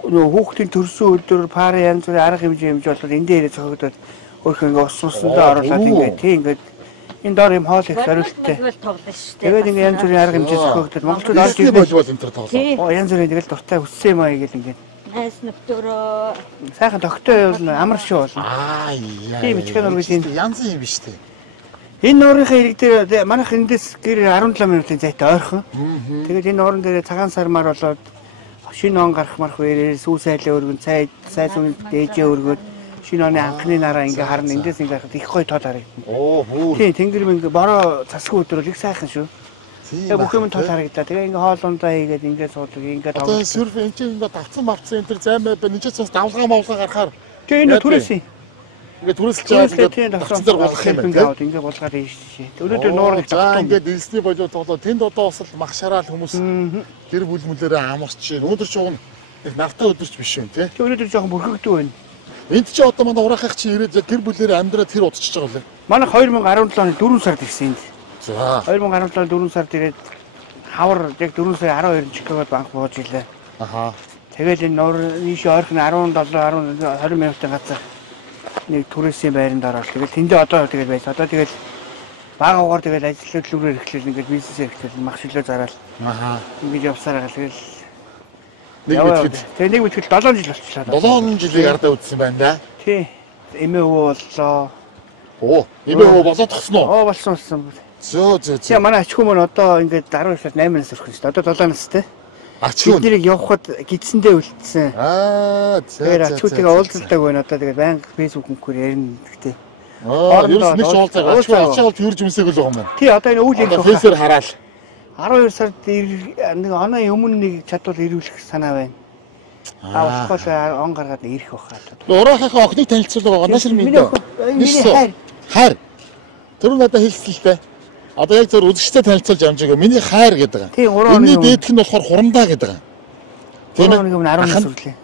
хүүхдийн төрсөн өдөр пара янз бүрийн арга хэмжээ болоод энд дээрээ цогцолдоод өөрхөн ингээд уссандаа оруулаад ингээд тий ингээд энэ дор юм хоол их зориулттай. Тэгээд ингээд янз бүрийн арга хэмжээ цогцолдоод монголчууд орж Ирсэн ирсэн. болвол энэ төр тоглоо. Оо янз бүрийн тэгэл дуртай хүссэн юм аа гэж ингээд Найс нөтөрөө сайхан тогтой бол амар шүү болно. Яа. Тийм ичгэн ургыз энэ янз юм биш үү? энэ нуурынхаа ирэг дээр манайх эндээс гэр 17 минутын зайтай ойрхон. Тэгээд энэ нуурын дээр цагаан сармаар болоод шинэ он гарах марх үеэр сүүс айлаа өргөн цай зүүн дээжээ өргөөд шинэ оны анхны нараа ингээ харна эндээс ингээ харахад их гоё тоо харагдана. Оо хүү. Тийм тэнгэр ингээ бороо засгүй өдрөл их сайхан шүү. Тэгээ бүх юм тоо харагдаа. Тэгээ ингээ хоол ундаа хийгээд ингээ суудаг ингээ Одоо тоглож. сүрф энэ чинь ингээ давцсан мавцсан энэ төр займаа байна. Энд ч бас давлгаа мавлгаа гарахаар Тэгээ энэ түрээсийн ингээ түрээсэлж байгаа тийм ингээ давцсан дээр болох юм байна. ингээ болгоод ийшээ. Өнөөдөр нуур нэг за ингээ дэлсний болоо тоглоо. Тэнд одоо бас л махшараал хүмүүс гэр бүл мүлээрээ амарч. Өнөөдөр ч уг нэг навтай өдөрч биш юм тий. Тэгээ өнөөдөр жоохон бүрхэгдүү байна. Энд чи одоо манай ураахыг чи ирээд яг гэр бүлээрээ амьдраад тэр удчихж байгаа лээ. Манай 2017 оны 4 сард ирсэн энд. За. 2017 оны 4 сард ирээд хавар яг 4 сарын 12-нд Чикагод банк бууж илээ. Аха. Тэгээд энэ нуур нийш ойрхон 17 20 минутын газар нэг түрээсийн байранд ороод тэгээд тэндээ одоо тэгээд байж. Одоо тэгээд багаагаар тэгээд ажил хөдөлгөөр эхлэв ингээд бизнесээ эхлэв мах шилөө зараад. Аха. Ингээд явсаар байгаа тэгэл Нэг мэтгэд тэгээд нэг мэтгэл 7 жил болчихлоо. 7 жилийн ардаа үтсэн байна да. Тий. Эмээ өвөө боллоо. Оо, нэмээ болоод тахсан уу? Оо болсон. Зөө. Тэгээ манай ачхүү мөн одоо ингээд 12 сард 8 нас өрөх шүү дээ. Одоо 7 настай. Ачхүү. Биднийг явхад гидсэндээ үлдсэн. За. Тэгээд ачхүүтэйгээ уулзалдаг байна. Одоо тэгээд банк фэйсбүүкээр ярина гэхдээ. Ерөөс нэг ч уулзаагүй. Ачхууд юурж юмсэг л байгаа юм байна. Тий одоо энэ үйл Одоо фэйсээр хараал. 12 сард нэг оноо өмнө нэг чадвал ирүүлэх санаа байна. Болохгүй он гаргаад ирэх байхаа. Ураахынхаа охиныг танилцуулга байгаа. Нашир минь. Миний хайр. Хайр. Тэр надад хэлсэлтэй. Одоо яг зөв үзэгчтэй танилцуулж амжаагүй. Миний хайр гэдэг. Тий 3 оны Миний дээдх нь болохоор хурамдаа гэдэг. 3 оны өмнө 10 нас үрлээ.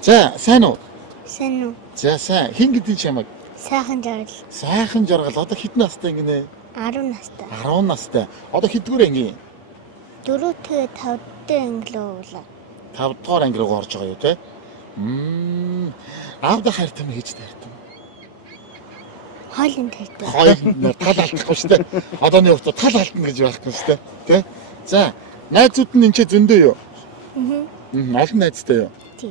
За, сайн уу? сайн уу? За, сайн. Хин гэдэг чи ямаг? Сайхан жаргал Сайхан жаргал. Одоо хэдэн настай ингэнэ? 10 настай. 10 настай. Одоо хэдгээр анги? 4-5 дахь анги руу уулаа. 5 дугаар анги руу орж байгаа юу те? Аавда хайртай мэ хийж таартай. Хоолын тавьдаг. Хоол тал алдахгүй шүү дээ. Одооны хувьд тал алдна гэж байхгүй шүү дээ. Тэ? За, найзууд нь энэ ч зөндөө юу? Олон найзтай юу? Тий.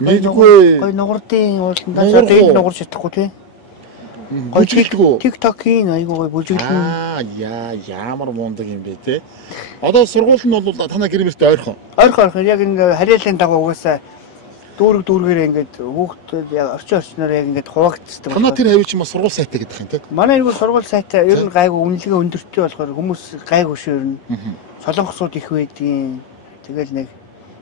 Нэггүй Гой нугардын ууландаа дээд нугарч чадахгүй тий. Гой бүжгэлгүй. TikTok-ийн айгуу гой бүжгэлэн. Ямар мундаг юм бэ те. Одоо сургууль нь бол танаа гэрмэрт ойрхон. Ойрхон яг энэ харьяалын дагуу угаасаа дүүргээр ингээд хүүхдүүд орчноор яг ингээд хуваагдчихдаг. Танаа тэр хавь чинь сургууль сайтай гэдэг юм те. Манай нэг сургууль сайтай ер нь гайгүй үнэлгээ өндөртэй болохоор хүмүүс гайгүй шүү ер нь. Солонгосууд их байдгийн. Тэгэл нэг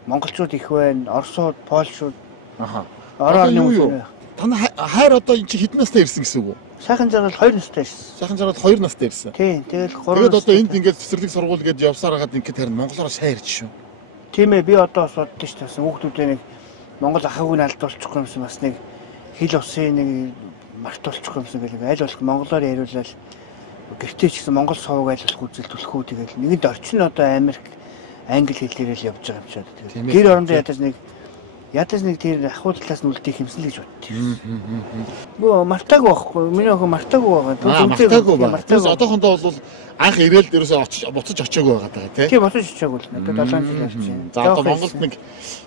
монголчууд их байна, орсууд, польшууд. Аха. Ороор нэг Танаа хайр одоо энэ чи хэдэн настай ирсэн гэсэн үг үү? сайхан жаргал 2 настай ирсэн. Сайхан жаргал 2 настай ирсэн. Тий, тэгэл 3. Тэгээд одоо энд ингээд цэцэрлэг сургууль гэж явсаар хагаад ингээд харин монголоор сайн ярьж шүү. Тийм ээ, би одоо судалж шүү дээ. Хүүхдүүдээ нэг монгол ахаагүй алдуулчихгүй юмсан бас нэг хэл усын нэг мартуулчихгүй юмсан гэх аль болох монголоор яриулаад гэртээ ч гэсэн монгол сувг аль болох үзэл түлхүү тэгэл нэгэнд орчин одоо Америк англи хэлээр л явж байгаа юм шиг. Тэгээд гэр орондоо ядаж нэг тэр ахуй талаас нь үлдээх юмсан л гэж бодчих. Бөө мартаагүй байхгүй. Миний охин мартаагүй байгаа. Мартаагүй. Одоохондоо бол анх ирээл дээрээс буцаж очиагүй байгаа даа тий. Тийм буцаж очиагүй л. Одоо 7 жил явж байна. За одоо Монголд нэг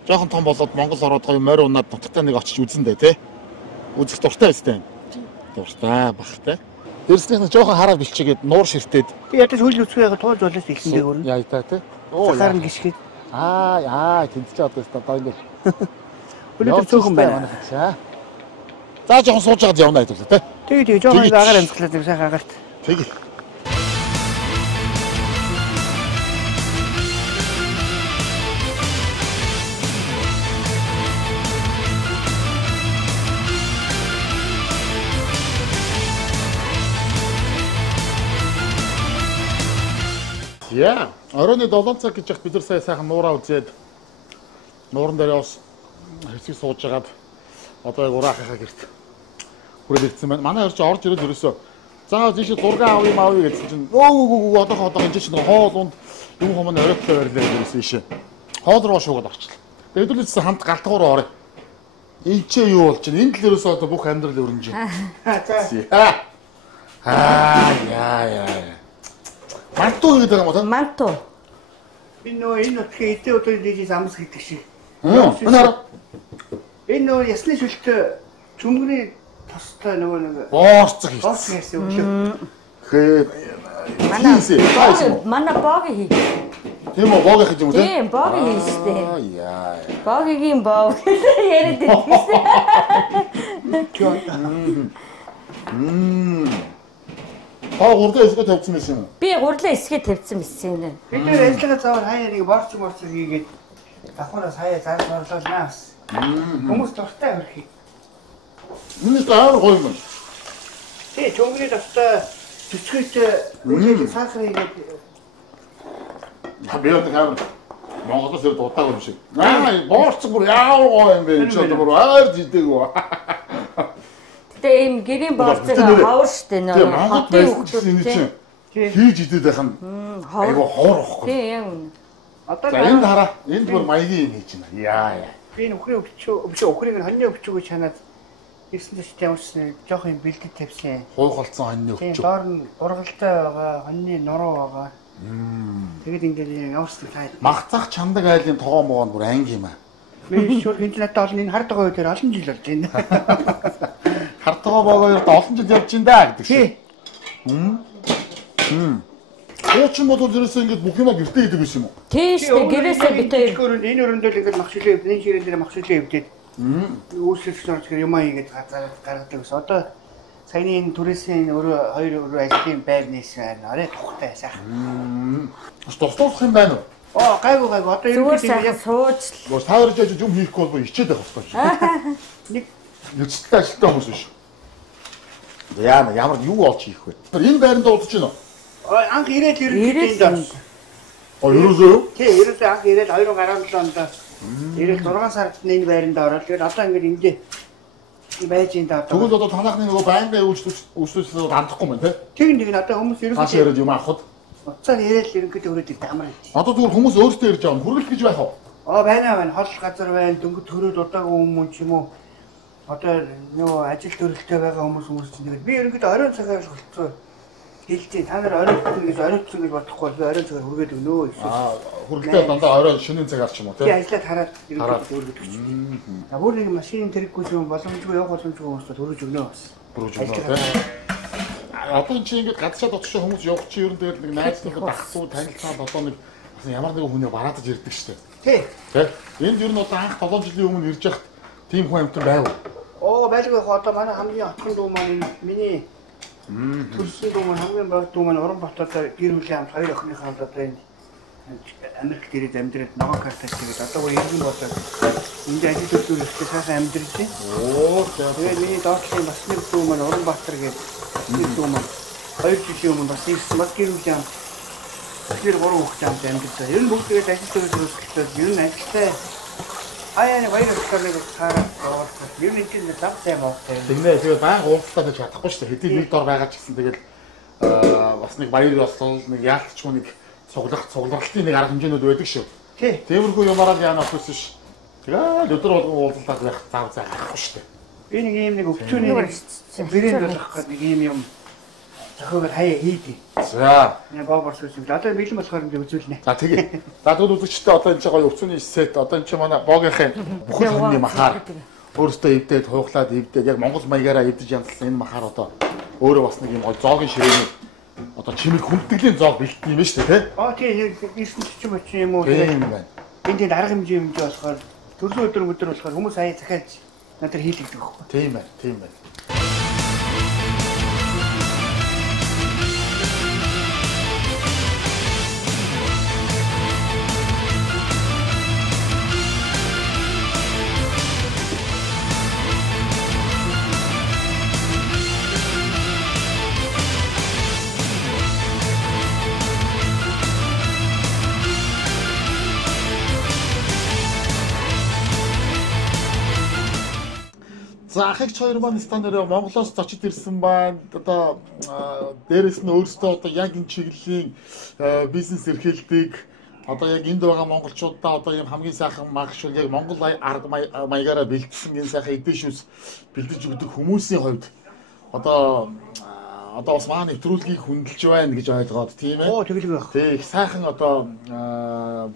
жоохон том болоод Монгол ороод гоё морь унаад нутагтаа нэг очиж үзэн дээ тий. Үзэх дуртай байстай. Дуртай бах тий. Дэрснийх нь жоохон хараа бэлчигээд нуур ширтээд. Би ядаж хөл үцгээ туулж болоос ихсэндээ хөрнө. Яа та тий. Захаар нь гიშгэд. Тэнд ч одоо ингэ Өнөөдөр цөөхөн байна. За жоохон сууж байгаад явна гэдэг үү те. Тэгээ жоохон агаар амсгалаад нэг сайхан агаарт. Тэгээ. Яа. Оройн 7 цаг гэж яг бид нар сайхан нуураа үзээд нууран дээр бас хэсэг сууж агаад одоо яг ураахаа гэрт хүрээд ирсэн байна. Манай орж ирээд ерөөсөө заа тийш зураг авъя гэсэн чинь өө одоо энэ чинь хоол унд юм хүмүүс оройтой байрлаа гэсэн ийшээ. Хоол руу шуугаад орчлаа. Тэгээд хэдүүлээсээ хамт галтгуур орё. Энд ч юу болж байна? Энд л ерөөсөө одоо бүх амьдрал өрнөж байна. Яа. Манту гэдэг юм уу? Манту. Би энэ утгыг эдээ өдрийн дижис амс гэдэг шиг. Энэ ясны шүлтө чүмгний тостой нэг боорцог хийсэн. Боорцог хийсэн өглөө. Манай бог хий. Тийм үү, бог хийж юм уу? Тийм, бог хийжтэй. Яа. Богийн бог яриад байсан. Гурдаа эсгээ тавьсан байсан юм уу? Би гурлаа эсгээ тавьсан байсан юм. Бид нэр ажиллагаа цаавар хаяа нэг борц хийгээд давхараас хаяа зарж орлуулнаа бас. Хүмүүс дуртай хөрхий. Энэ таар гоё юм. Тий, чөмгний дуртай цэцгийтэй үеийг сахар хийгээд би одоо хаа Монголоос ирээд удаагүй юм шиг. Боорц бүр яавар гоё юм бэ? Чи одоо бүр аар жидэг үү? Тэгээ ийм гэрийн боорцог ховор штэ нөө. Хотын хүмүүс хийж идээд байх нь айгу ховор واخгүй. Тий, яг үнэ. Одоо энд хараа. Энд бүр маягийн юм хийж байна. Яа. Би нөхрийн өвчөөг хоньны өвчөөг чанаад ирсэн ч ямарчсан жоох юм бэлдэд тавьсан. Хуйхалцсан хоньны өвчөө. Тийм, доор нь ургалтай байгаа, хоньны нуруу байгаа. Тэгэд ингээд ямарчсан таа. Махцах чандаг айлын тогоо могонд бүр анги юм аа. Би шууд хинт надад олон энэ хард байгаа үеэр олон жил болж байна. Хартгаа богоёрт олон жил явж ин даа гэдэг шиг. Уучин бодвол ерөөсөө ингэж бүх юма гэртээ идэг байсан юм уу? Тийм шүү дээ, гэрээсээ битээ. Энэ өрөндөл ингэж махшилээ өвд, энэ ширээн дээр махшилээ өвдөд. Үүслэлч норч юмаа ингэж гаргадаг гэсэн. Одоо саяны энэ түрээсийн өөрөө хоёр өрөө ажлын байр нээсэн арай тухтай сайхан. Тусдуулах юм байна уу? Гайгүй. Одоо зүгээр сайхан сууж. Гоо таарж яаж юм хийхгүй бол ичээд байх хэрэгтэй. Нэг нэцтэй ажилтаа хүмүүс биш. Ямар юу олж хийх вэ? Энэ байранд удаж байна уу? Анх ирээд ирээд. Ерөөсөө юу? Тий, ерөөсөө анх ирээд 2017 онд ирээд 6 сард энэ байранд ороод тэгээд одоо ингээд эндээ байж энэ даа. Тэгвэл одоо танахны нөгөө байнгын үйлчлүүлсэн хандахгүй юм тий? Тэг одоо хүмүүс ерөөсөө цааш яриад юм авахд. Уцаар ирээд ерөнхийдөө өрөөд ирд амар. Одоо зүгээр хүмүүс өөрсдөө ирж байгаа хүргэл гэж байх уу? Байна. Хол газар байна. Дөнгөж төрөөд удаагүй хүмүүс ч юм уу. Одоо нөгөө ажил төрөлтэй байгаа хүмүүс чинь тэгээд би ерөнхийдөө оройн цагаар болцсон. Хэлтий та нар оройтсон гэж бодохгүй би оройн цагаар хүргээд өгнөө гэсэн. Хүргэлтээ дандаа оройн шинийн цагаар ч юм уу тий. Ажлаа хараад ерөнхийдөө хүргээд өгч. Бүр нэг машин тэрэггүй юм боломжгүй явах боломжгүй хүмүүст төрөж өгнөө бас. Төрөж өгнөө тий. Одоо энэ чинь ингээд гадшаад очиж хүмүүс явах чи ер нь тэгэл нэг найзлахад дахгүй танилцаад одоо нэг ямар нэгэн хүнээ бараадаж ирдэг штэ. Тий. Энд ер нь одоо анх 7 жилийн өмнө ирж яхад тийм хүн амт байв. Байлгүй одоо манай хамгийн отхон дүү маань миний төрсөн дүү маань хамгийн баг дүү маань Уранбаатарт гэр бүлийн хамт хоёр охиныхаа хамт одоо энэ Америкт ирээд амьдраад ногоо картаж тэгээд одоо иргэн болоод энд ажил төлөвлөлтөд сайхан амьдрал тийм. Тэгээд миний доотлын бас нэг дүү маань Уранбаатар гэдэг нэг дүү маань 2 жилийн өмнө бас ирсэн бас гэр бүлийн хамт тэгэхээр 3 хүүхэд хамт амьдрал. Ер нь бүгд тэгээд ажил төлөвлөлтөд ер нь ажилтай Аяа баяр хөөрхөнийг хараад оолох. Юу нэг юм завтай мөн. Тэгнэ тэгээд баян уулзалтаа гэж чадахгүй шүү дээ. Хэдий нэг дор байгаа ч гэсэн тэгэл бас нэг баяр болол нэг яалтчгүй нэг цугларлтын нэг арга хэмжээнүүд байдаг шүү. Тий. Тиймэрхүү юмараа яана болохгүй шүү. Тэгээд өдөр болгон уулзалтаа байх зав гарахгүй шүү дээ. Би нэг юм нэг өвчөөний брэнд болох гэдэг нэг юм зохиогоор хаяа хийдий. За. Яа баабарс үгүй. Одоо бэлэн болохоор ингэ үзүүлнэ. За тэгээ. За тэгвэл үзэгчтэй одоо энэ ч гоё өвчөөний сет одоо энэ ч манай богийнхын бүхэл хүмүүний махаар өөрөөсөө эвдээд хуухлаад эвдээд яг Монгол маягаараа эвдэж янзлсан энэ махаар одоо өөрөө бас нэг юм гоё зоогийн ширээний одоо чимэг хүндтгэлийн зоог бэлтгэн юм байна шүү дээ тий. Тийм 9 40 юм уу тийм байна. Энд арга хэмжээ болохоор төрсөн өдөр болохоор хүмүүс хаяа захиад надад хийлэгдэх байхгүй. Тийм байна. За ахыгч хоёр маань стандарт Монголоос зочид ирсэн байна. Одоо дээрэс нь өөрсдөө одоо яг энэ чиглэлийн бизнес эрхэлдэг одоо яг энд байгаа монголчуудаа одоо юм хамгийн сайхан магшуул яг Монгол арга маягаараа бэлдсэн энэ сайхан эдийн шүүс бэлдэж өгдөг хүмүүсийн хувьд одоо бас маань нэвтрүүлгийг хөндлөж байна гэж ойлгоод тийм ээ. Оо тэгэлгүй байх. Тэг их сайхан одоо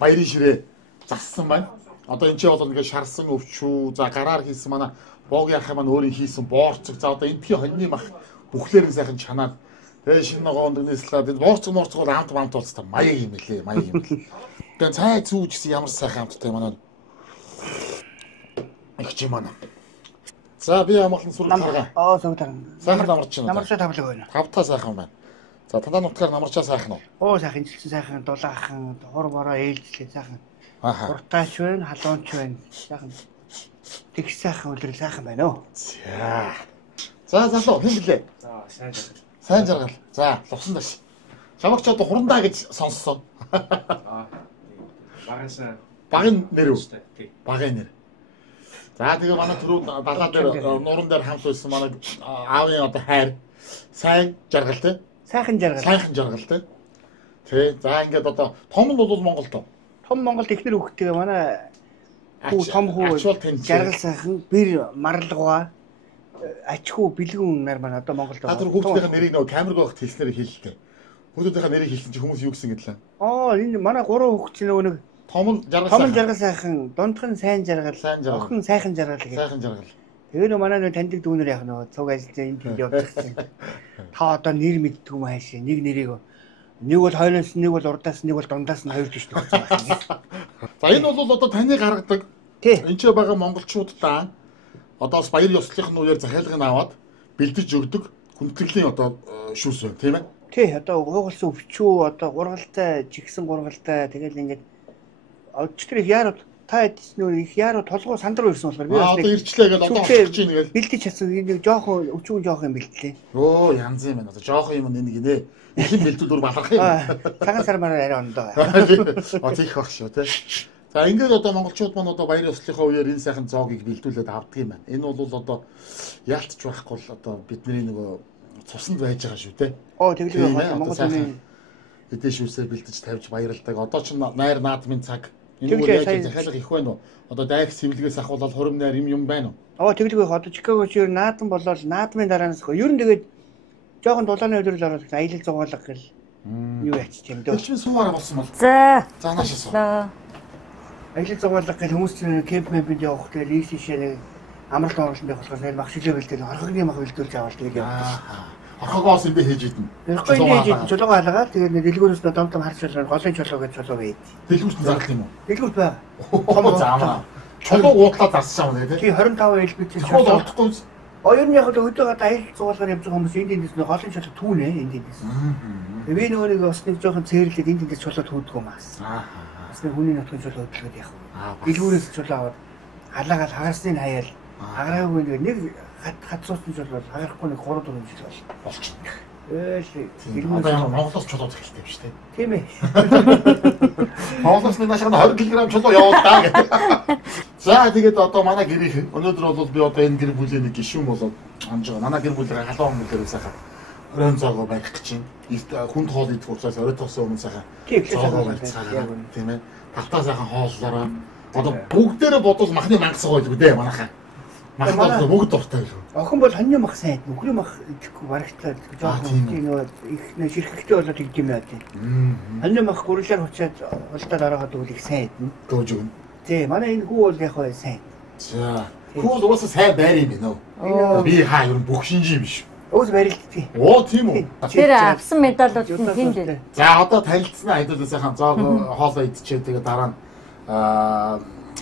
баярын ширээ зассан байна. Одоо энэ ч бол ингээд шарсан өвчүү за гараар хийсэн манай боогийн ах маань өөрийн хийсэн боорцог за одоо энтхийн хоньны мах бүхлээр нь сайхан чанаад тэгээ шинэ ногоонд нийслээд энэ боорцог бол амт болцтой маяг юм лээ маяг юм. Тэгээ цай зүүж гэсэн ямар сайхан амттай манай их чи манай. За би амгалан сураг таргаа. Сураг таргаа. Сайхан намарч байна. Намарчаа тавлаг байна. Тавтаа сайхан байна. За танаа нутгаар намарчаа сайхан уу? Сайхан жилсэн сайхан дулаахан хур бороо ээлжлээ сайхан. Уртаач байна, халуунч байна. Сайхан. Тэгс сайхан үлрэл сайхан байна уу? За залуу хэн блэ? За сайн жаргал. Сайн жаргал. За лувсан дэш. Чамагч одоо хурандаа гэж сонссон. Багасаа. Багын нэр үү? Багын нэр. За тэгээ манай түрүү далаа дээр нуран дээр хамт байсан манай аавын одоо хайр сайн жаргал те. Сайхан жаргал. Сайхан жаргал те. Тэ за ингээд одоо том нь бол Монголд. Том Монголд ихнэр хүүхдтэйгээ манай том хүү жаргал сайхан бэр марлгава ачхүү бэлгүүн нар маань одоо Монголд байгаа. Тэр хүүхдийн нэрийг нөгөө камерг багт хэлснээр хэллээ. Хүүхдүүдийн нэрийг хэлсэн чи хүмүүс юу гэсэн гэдлээ. Энэ манай 3 хүүхд чинь нөгөө нэг том жаргал сайхан, дундх нь сайн жаргал, охин сайхан жаргал гэх. Сайхан жаргал. Тэгээ нөгөө манай нөгөө таньдаг дүүнэр яг нөгөө цуг ажиллаж энэ тэнд явчихсан. Та одоо нэр мэддэг юм хаашаа. Нэг нэрийг нэг бол хойноос, нэг бол урдаас, нэг бол дундаас нь хоёр төштэй болсон байна. За энэ бол одоо таны гаргадаг. Энд ч байгаа монголчуудаа одоо бас баяр ёслолын үеэр захиалгыг аваад бэлдэж өгдөг хүндтгэлийн одоо шүүс байна тийм ээ. Тий одоо гуйгалсан өвчөө одоо гургалтай жигсэн гургалтай тэгэл ингээд өчтөр их яарууд та эдс нөр их яарууд толгой сандар ирсэн болохоор би одоо ирчлээ гэдэг одоо олж чинь гээл бэлдэж чадсан нэг жоохон өчүүн жоохон бэлдлээ. Өө янз юм байна одоо жоохон юм нэг нэ их юм бэлдүүл балах юм. Цагаан сар мараа арай ондоо. Тийх баг шүү те. За ингээд одоо монголчууд маань одоо баяр ёслолынхаа үеэр энэ сайхан зоогийг бэлдүүлээд авдаг юм байна. Энэ бол одоо яалтч байхгүй бол одоо бидний нөгөө цуснд байж байгаа шүү те. Тэглээ Монголын эдэн шүүсээр бэлдэж тавьж баярлдаг. Одоо ч найр наадмын цаг энэ үеэр захиалга их байна уу? Одоо дайх сэвлэгээс ахвал хурим найр юм байна уу? Тэглээ одоо Чикагоч ер наадам болоод наадмын дараанаас ер нь тэгээд жоохон дулааны өдрөл ороод аялал зугаалга гэл юу яачих юм дөө. Тэгвэл суугаар болсон бол. За наашаа суу. Аялал зугаалга гэл хүмүүс кемп мэмбэнд явах тэгэл ийшээ нэг амралт оруулсан байх болохоор нэг мах шилээ бэлдэл орхогийн мах бэлдүүлж аваад тэгээд явчихсан. Орхогоос юм бэ хийж идэнэ. Чулуугаа алгаад тэгээд дэлгүүрээс домдом харж шалгана голын чулуу гэж чулуу бий. Дэлгүүрт зарлах юм уу? Дэлгүүрт бай. Том заамаа. Чулуу уудлаа зарсан юм тий. 25 ил бид чулуу олдохгүй. Ер нь яг өдөө гадаа аялал зугаалгаар явж байгаа хүмүүс энд дэндээс голын чулуу түүнэ энд дэндээс. Би нөгөө нэг бас нэг жоохон цээрлээд энд дэндээс чулуу түүдэг юм аас. Бас нэг хүний нутгийн чулуу хөдөлгөөд явах. Дэлгүүрээс чулуу аваад халаагаал хагасныг хаяал аграагүй нэг хатсуусан жил бол хагарахгүй нэг 3-4 жил болчихно. Одоо Монголоос чулуу захилтай юм шүү дээ. Тийм ээ. Монголоос нэг машин 20 кг чулуу явуулдаа гэдэг. За тэгээд одоо манай гэрийн өнөөдөр бол би одоо энэ гэр бүлийн нэг гишүүн болоод амж байгаа. Манай гэр бүлээ халуун бүлээр сайхан оройн зоогоо барих гэж байна. Хүнд хоол идэх учраас оройтоосоо өмнө сайхан зоогоо барьцгаа тийм ээ. Тавтаа сайхан хооллороо одоо бүгдээрээ бодвол махны мангасгаа байлгүй дээ манайхаа. Махнаас бүгд дуртай л. Охин бол хоньны мах сайн, нөхрийн мах идэхгүй барагтлаа жоохон нөгөө их ширхэгтэй болоод игд юм яа тийм. Хоньны мах гурлаар хуцаад улдаад ороод үл их сайн идэнэ. Дөөж өгнө. Тий, манай энэ хүү бол яг хөө сайн. За. Хүү уусаа сайн байр юм байна уу? Би хаа ер нь бүх шинжи биш. Өөс барилддаг. Оо тийм үү. Тэр авсан медалууд нь тийм дээ. За одоо танилцсан айдуулаа сайхан зоог хоолоо идчихээ тэгээ дараа нь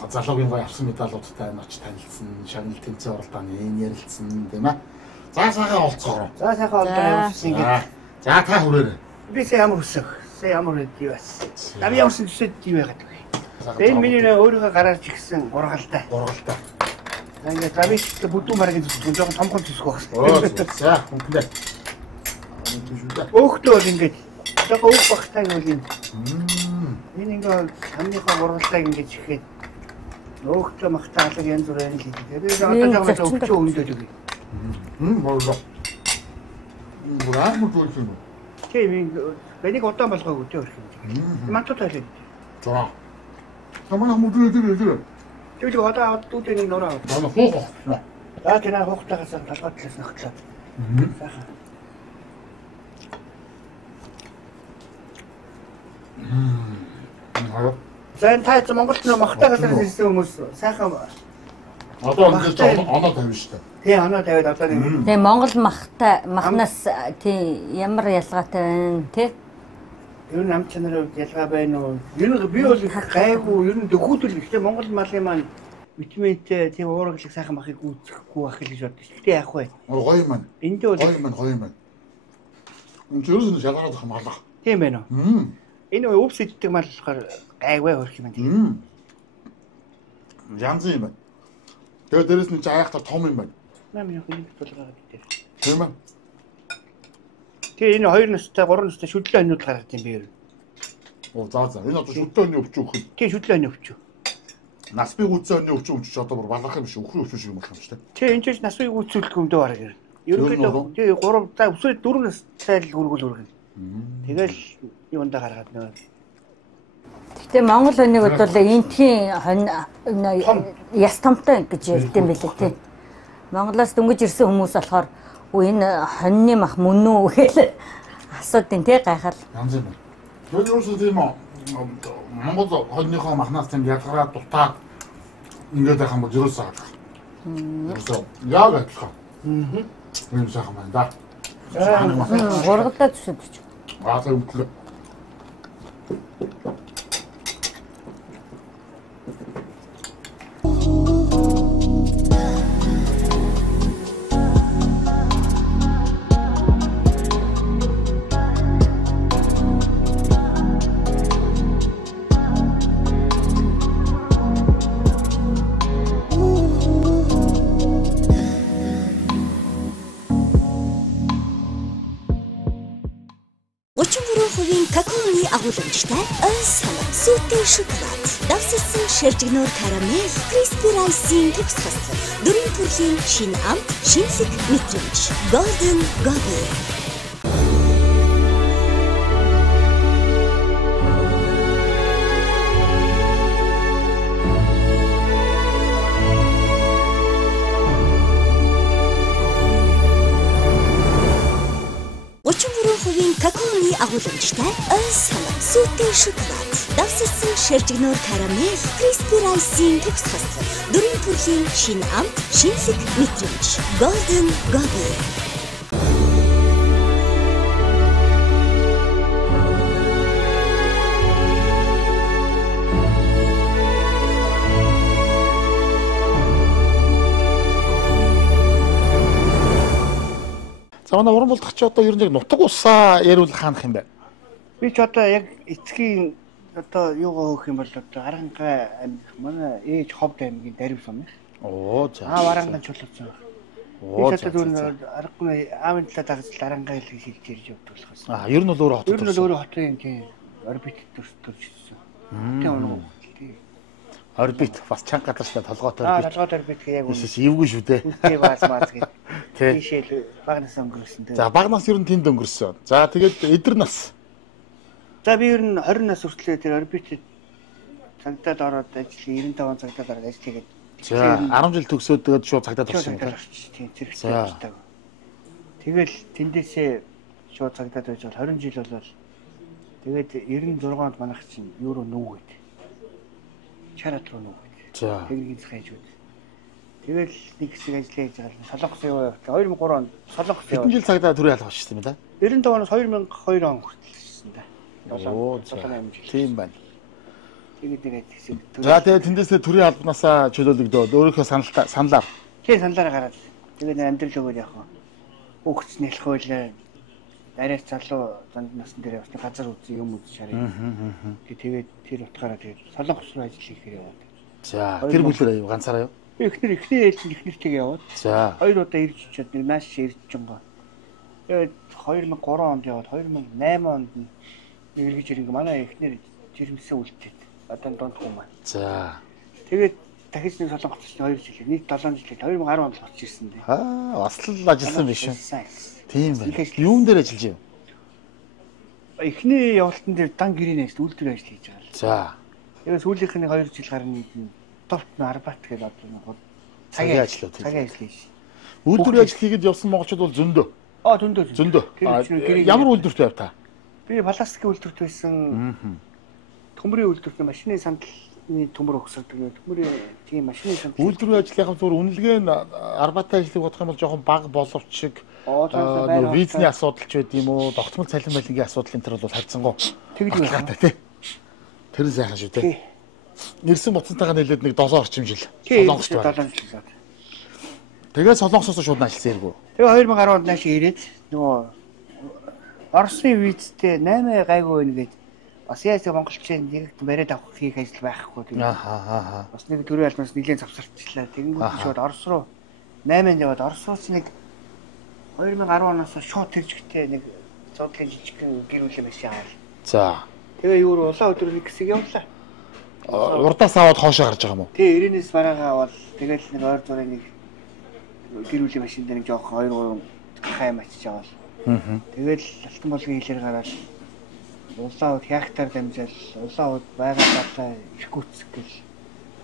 залуугийн гоё авсан медалуудтай ноч танилцсан, шагнал тэмцээн оролдооны ярилцсан тийм ээ. За сайхан олцгоо. За сайхан олдоо явуулсан ингээд. За та хүрээрээ. Би сая ямар өсөх. Сая ямар юу бас. Нам явсан гэсэд юу яагаад вэ? Энэ миний өөрийнхөө гараарч ирсэн ургалтай. Ургалтай. Ингээд завич бүдүүн маргийн зүсгэн жоохон томхон зүсгэх байна. За хүнтэй. Өөхтөө бол ингээд жоохон өөх багтай гэвэл энэ ингээд хамныхаа ургалтайг ингээд ихэд Өөхлөө махтаа алга янз бүрээр л хийдэг. Би одоо жаахан өвчөө өмдөж өгье. болоо. Бураа муу юм. Тийм энийг удаан болгоогүй дээ өрх юм. Мантууд байлаа. За. Тамаа мөдрөө. Тэгвэл одоо дүүтэй нэг нураа. Манай хоох. За тэр хоохтойгоос толгой талаас нөхлөө. Сайхан. За энэ таач Монголд нөө махтаагаас ирсэн хүмүүс сайхан одоо ингэж оноо тавина шүү дээ. Тий оноо тавиад одоо нэг. Тэгээ Монгол махнаас тий ямар ялгаатай байна тий? Ер нь ам чанарын хувьд ялгаа байна уу? Ер нь би бол гайгүй ер нь дөхүүдэл гэхдээ Монгол малын маань витаминтэй тийм уургалыг сайхан махыг үүсэхгүй байх гэж боддог. Гэхдээ яах вэ? Гоё юм байна. Энд бол гоё юм байна. Энэ зөвхөн шалгараад ах малах. Тийм байна уу? Энэ өвс иддэг мал болохоор гайгүй хөрх юм байна. Янз юм байна. Тэгээд дээрэс нь жаахтар том юм байна. Намын хөлийг тулгаад идэх. Тийм ээ. Тэгээ энэ 2 настай 3 настай шүдлээ өнүүд гаргад юм би ер. Оо за. Энэ одоо шүдлээ өнөө өвч өгөх. Тэгээ шүдлээ өнөө өвч. Нас би гүцээ өнөө өвч өмч одоо бүр балах юм шиг өхрөө өвч шиг юм болох юм шүү дээ. Тэгээ энэ ч нас би гүцүүлэх юм дөө бараг ер. Ерөнхийдөө тэгээ 3 за өсвөр 4 настай л хүргүүл үргэн. Тэгэл юундаа гаргаад нөө. Гэтэ Монгол хүнийг бол энтхийн яс томтой гэж ярьд юм билээ тий. Монголоос дөнгөж ирсэн хүмүүс болохоор энэ хоньны мах мөн үү гэж асуудیں۔ Тий гайхал. Янз юм. Тэр юусэн тийм Монгол хоньныхоо махнаас тийм ялгараад дутаад ингээд байх юм бол юусаа. Юусаа яг адилхан. Энэ сайхан байна да. Гургалдаа төсөөлж. Аа зөвхөн. Какаоны агуулмжтай сан сүтэн шоколад, давссан ширжигнөр карамель, crispy rice-ийн төгс хослол, дөрвөн төрлийн шинэ амт, шинэлэг мэдрэмж, Golden Gobi. Какаоны агуулмжтай сан сүтэн шоколад, давссан ширжигнөр карамель, crispy rice-ийн төгс хослол, дөрвөн төрлийн шинэ амт, шинэлэг мэдрэмж, Golden Gobi. За манай уран булдагч одоо ер нь яг нутаг усаа яриул хаанах юм бэ? Би ч одоо яг эцгийн одоо юугаа хөөх юм бол одоо Арангаа манай ээж Ховд аймгийн Дарив сум. Оо за. Арангаа чулууцсан. Би ч одоо зөв аргагүй аавын талаа дагаж Арангаа хэлж ирж явдаг болохоос. Ер нь бол өөрөө хот. Ер нь бол өөрөө хотын тийм орбит төрж ирсэн. Тийм үнэ. Орбит бас чанга гадарчтай толгойтой орбит. Толгойтой орбит яг үнэ. Эвгүй шүү дээ. Тийм баасмаас гэх. Тийшэл багнаас өнгөрсөн дээ. За багнаас ер нь тэнд өнгөрсөн. За тэгээд эдэр нас. За би ер нь 20 нас хүртлээр тэр орбитэд цагдаад ороод ажиллая 95 цагдаад ороод ажиллая гэдэг. За 10 жил төгсөөд тэгээд шууд цагдаад орсон юм. Тийм зэрэгтэй болчихдаг. Тэгэл тэндээсээ шууд цагдаад байж бол 20 жил болол тэгээд 96-нд манайх чинь евро нүүгээд. Чарат руу нүүгээд. За. Тэгний захиж үд. Тэгэл нэг хэсэг ажиллая гэж байгаа. Солонгос яваа. 2003 онд Солонгос яваа. Хэдэн жил цагдаа төрийн алга болчихсон юм да? 95 оноос 2002 он хүртэл гэсэн да. Оо тийм байна. Тэгээд хэсэг. За тэгээд тэндээсээ төрийн албанаасаа чөлөөлөгдөөд өөрийнхөө саналаар. Тэгээ саналаараа гараад. Тэгээд амьдрал өгöd яг хаа. Өгч нэлэх байлаа. Арайс залуу занд насны дээр явсны газар үзье юм үз шараа. Тэгээд тэр утгаараа тэгээд Солонгос руу ажил хийхээр яваад. За тэр бүлээр аяа ганцаараа юу? Эхнэр ихнэртэйгээ яваад. За 2 удаа ирж чад нэг нааш ирж жонго. Тэгээд 2003 онд яваад 2008 онд эргэж ирэнг манай эхнэр жирэмсэн үлдээд одоо донд хүмүүс маань. За тэгээд дахиж нэг солонгоч 2 жил. Нийт 7 жил. 2010 онд очиж ирсэн дээ. Бас л ажилласан биш үү? Тийм байна. Юун дээр ажиллаж байна? Эхний явалтан дээр дан гэрийн ажил үйлдвэрийн ажил хийж байгаа. За. Тэгээд сүүлийнх нь 2 жил гарна товт Арбат гэдэг одоо нэг цагийн ажлууд хийж. Үйлдвэрийн ажил хийгээд явсан монголчууд бол зөндөө. Зөндөө. Ямар үйлдвэрт байв та? Би пластикийн үйлдвэрт байсан. Төмрийн үйлдвэрт машины сандалны төмөр өгсөрдөг нэг төмрийн тийм машины сандал. Үйлдвэрийн ажлынхаа зүгээр үнэлгээ нь Арбатаа ажлыг бодох юм бол жоохон бага боловч визний асуудал ч байд юм уу, тогтмол цалин байлингийн асуудал энэ төр бол хайцсангуу. Тэгэл байна тий. Тэр сайхан шүү тий. Нэрсэн буцантайгаа нийлээд нэг 7 орчим жил. Солонгост байна. 7 жил. Тэгээд Солонгосоос шууд ажилласан юм уу? Тэгээ 2010 онд нааш ирээд нөгөө Оросын визтэй 8 гайгүй байна гэж бас яаж монголчууд нэгт бариад авах хийх ажил байхгүй тэгээ. Бас нэг төрийн албаас нэлийн завсарчлаа. Тэгэнгүүт шууд Орос руу 8-нд яваад Орос руу нэг 2010 оноос шууд тэржигтэй нэг цуудлын жижигхэн гэр бүлийн машин аваад. За. Тэгээ юу улаан өдөр нэг хэсэг явлаа. Урдаас аваад хоошоо гарч байгаа юм уу? Тий, 90-ээс бараагаа аваад тэгэл нэг ойр зургийн нэг гэр бүлийн машин дээр нэг жоохон 2-3 хай мачиж аваад. Тэгэл алтан болгын хилээр гараад улаан уд хяктар дамжаал улаан уд байгаль талаа их гүцэх гэл.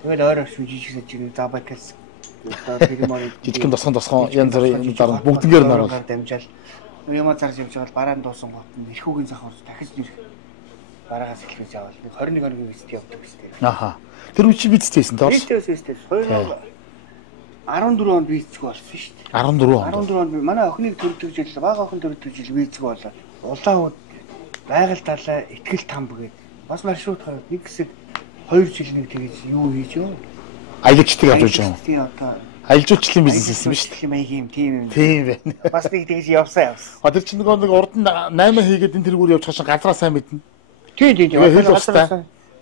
Тэгэл ойр оршин жижиг сажиг забакс жижигэн тосгон янз бүрийн дараа бүгднгээр нь ороод дамжаал юм зарж явж байгаа бараан дуусан гот нь эрхүүгийн зах орж дахиж нэр бараагаас эхлүүлж аваад 21 хоногийн визт явдаг гэсэн. Тэр үчи визтэйсэн доо. Визтэйсэн. 14 онд визцэг болсон шүү дээ. 14 онд манай охиныг төрөлдөж жил бага охин төрөлдөж жил визцэг болоод улаан уд байгаль талаа ихтгэл там бгээд бас маршрут гараад нэг хэсэг 2 жил нэг тэгэж юу хийж юу? Аялалчдаг авч байгаа юм. Тийм одоо аялжуулчлалын бизнес хийсэн биз дээ. Тийм байна. Бас нэг тэгж явсан. Тэр чинь нэг урд нь 8 хийгээд энэ тэргүүр явж байгаа чинь газраа сайн мэднэ. Тийм.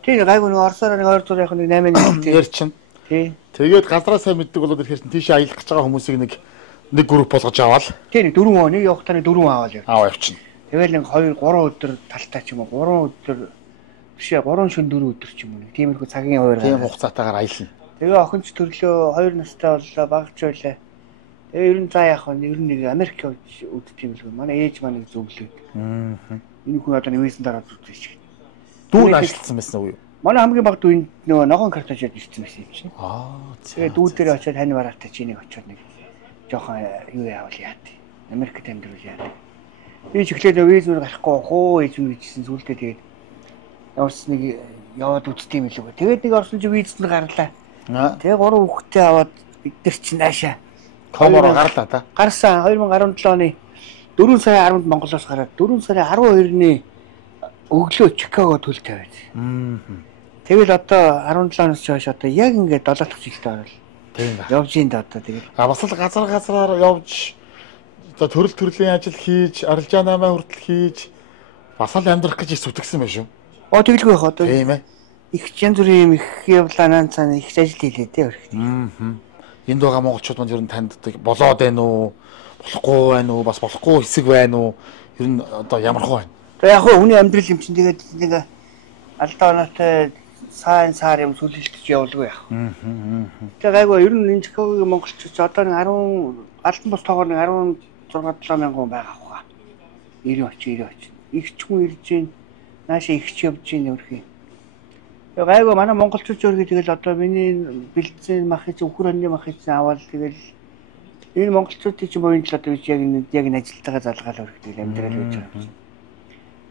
Тийм гайгүй нэг Оросоор нэг 200 яг нэг 8 нэр чинь. Тийм. Тэгээд газраа сайн мэддэг болоод ирэхээр чинь тийшээ аялах гэж байгаа хүмүүсийг нэг групп болгож аваад. Тийм 4 хоног явахтаа 4 аваад яв. Явчихна. Тэгэл нэг 2 3 өдөр талтай ч юм уу 3 өдөр бишээ 3 шөнө 4 өдөр ч юм уу. Тиймэрхүү цагийн хуваар. Тийм хугацаатаагаар аялна. Тэгээ охинч төрлөө 2 настай боллоо багч байлаа. Тэгээ ер нь заа яах вэ? Ер нь нэг Америк явж үдт юм л. Манай ээж маань зөвлөөд. Энэ хүн одоо нэмсэн дараа зүтгэж. Дүү ажилласан байсан уу юу? Манай хамгийн баг дүү нөгөө ногоон картажид ирсэн байсан юм чинь. Тэгээ дүү дээр очиод хань бараатай чинийг очиод нэг жоохон юу яавал яат. Америкт амьдрал яат. Би ч ихлээд визээр гарахгүй хоо ээж юм гэжсэн зүйлдээ тэгээд явс нэг яваад үдтiin юм л үү. Тэгээд нэг орсон чи визэнд гарлаа. Тэгээ 3 хүүхэдтэй аваад бид нар чинь наашаа комоор гарлаа та. Гарсан 2017 оны 4 сарын 10-нд Монголоос гараад 4 сарын 12-ны өглөө Чикаго төлөв тавиад. Тэгэл одоо 17 оноос хойш одоо яг ингээд 7 дахь жилдээ орол. Тийм ба. Явж ийн да одоо тэгэл. Бас л газраар явж одоо төрлийн ажил хийж, арилжаа намаа хүртэл хийж бас л амьдрах гэж зүтгэсэн байх шүү. Тэгэлгүй байх одоо. Тийм ээ. Их янз бүрийн их явлаа наан цаана их ажил хийлээ дээ өрхт. Энд байгаа монголчууд манд ер нь таньддаг болоод байна уу? Болохгүй байна уу? Бас болохгүй хэсэг байна уу? Ер нь одоо ямархуу байна. Тэгээ яг хөө хүний амьдрал юм чинь тэгээд нэг алдаа оноотой сайн сар юм сүлэлтж явуулгүй яах. Тэгээ гайгүй ер нь энэ Чикагогийн монголчууд одоо нэг 10 алтан бус тоогоор нэг 16-7 мянган хүн байгаа хаа. 90 очи. Игч хүн ирж гин наашаа игч явж гин өрхий. Тэгээ гайгүй манай монголчууд өөргөө тэгэл одоо миний бэлдсэн махыц өхөр өнний махыц аваад тэгэл энэ монголчуудын чинь боён л одоо яг энэ ажилтайгаа залгаал өрхий тэгэл амьдрал байж байгаа.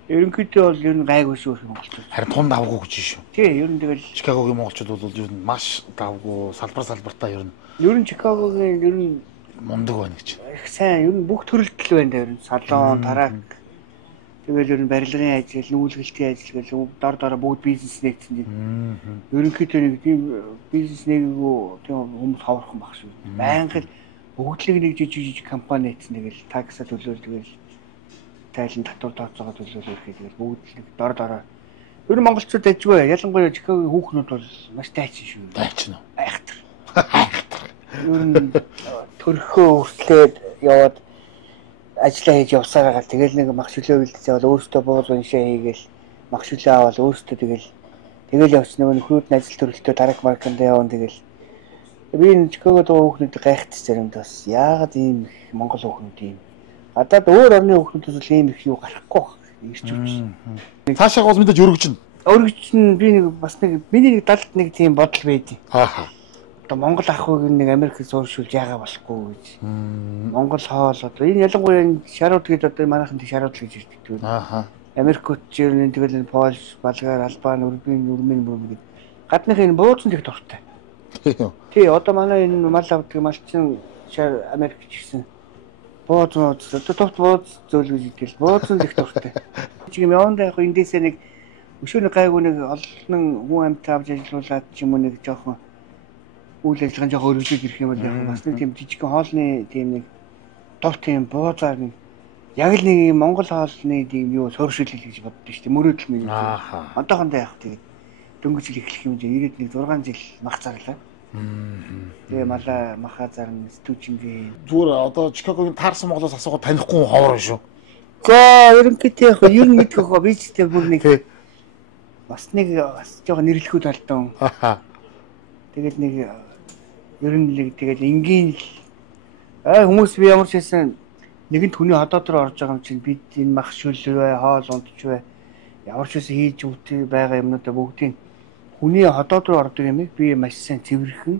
Ерөнхийдөө бол ер нь гайгүй шүү монголчууд. Харин тунд давгүй гэж шүү. Тий, ер нь тэгэл Чикагогийн монголчууд бол ер нь маш давгүй салбартаа ер нь. Ер нь Чикагогийн ер нь мундаг байна гэж. Их сайн ер нь бүх төрөлтөл байна дээр нь салон, тарак. Тэгэл ер нь барилгын ажил, нүүлгэлтийн ажил гэл дор бүгд бизнес нэгтсэн юм. Ерөнхийдөө нэг тийм бизнес нэггүй тийм хүмүүс ховорхон баг шүү. Байнга л бүгдлэг нэг жижиг компани нэгтсэн тэгэл такса төлөөл тэгэл тайлан татвар тооцоогоо төлөөлөх гэдэг бүгд л дор. Ер нь монголчууд ажгүй. Ялангуяа Чикагогийн хүүхнүүд бол маш тайчин шүү. Тайчин уу? Айхтар. Ер нь төрхөө өртлөөд яваад ажиллаа хийж явсаар байгаа. Тэгэл нэг мах шүлээ бэлдэж аваад өөртөө бууз уншаа хийгээл мах шүлээ аваад өөртөө тэгэл явц нөгөө нөхрүүд нь ажил төрөлтөө дараг марканд явсан тэгэл Би энэ Чикагод байгаа хүүхнүүд гайхдаг заримдаа бас яагаад ийм их Монгол хүүхнүүд ийм гадаад өөр орны хүүхнүүдээс л ийм их юу гарахгүй байна. Ирч үрч. Цаашаа бол мэдээж өргөжнө. Өргөжн би нэг бас нэг миний нэг далд нэг тийм бодол байдیں۔ Ааха. Одоо Монгол ах хүүг нэг Америкт сууршуулж яагаа болохгүй гэж. Монгол хоол одоо энэ ялангуяа энэ шарууд гээд одоо манайхан тийм шарууд л гэж ирдэг. Ааха. Америкт жирнэ тэгэл энэ Польш, Болгар, Албан, Урмын гээд гадных энэ бууцсан их дуртай. Тий, одоо манай энэ мал авдаг малчин шар Америкт ирсэн. Бууцнууд одоо товт бууц зөөлгөж идэл бууцсан их дуртай. Чиг юм явандаа яг эндээсээ нэг өшөөний гайгүй нэг олон хүн амьд авч ажиллуулад ч юм уу нэг жоохон үйл ажиллагаа жоохон өргөжлөж ирэх юм бол яг бас нэг тийм жижигхэн хоолны тийм нэг товт тийм бууцаар нэг яг л нэг Монгол хоолны тийм юу сууршилэл гэж боддоо шүү дээ. Мөрөөдөл нэг. Ааха. Одоохондоо яг тэгээд дөнгөж жил эхлэх юм чинь ирээд нэг 6 жил мах зарлаа. Тэгээ малаа маха зарна стүүчингээ. Зүгээр одоо Чикагогийн таарсан Монголоос асуугаад танихгүй ховор шүү. За ерөнхийдөө яг ер нь мэдэх хоо би ч тийм бүр нэг бас нэг бас жоохон нэрлэхүүд алдсан. Тэгэл нэг ер нь нэг тэгэл энгийн хүмүүс би ямар ч байсан нэгэн түүний хотод руу орж байгаа юм чинь бид энэ мах шүлвэ хоол ундч вэ ямар ч байсан хийж үтэй байгаа юмнуудаа бүгдийг хүний хотод руу ордог юм би маш сайн цэвэрхэн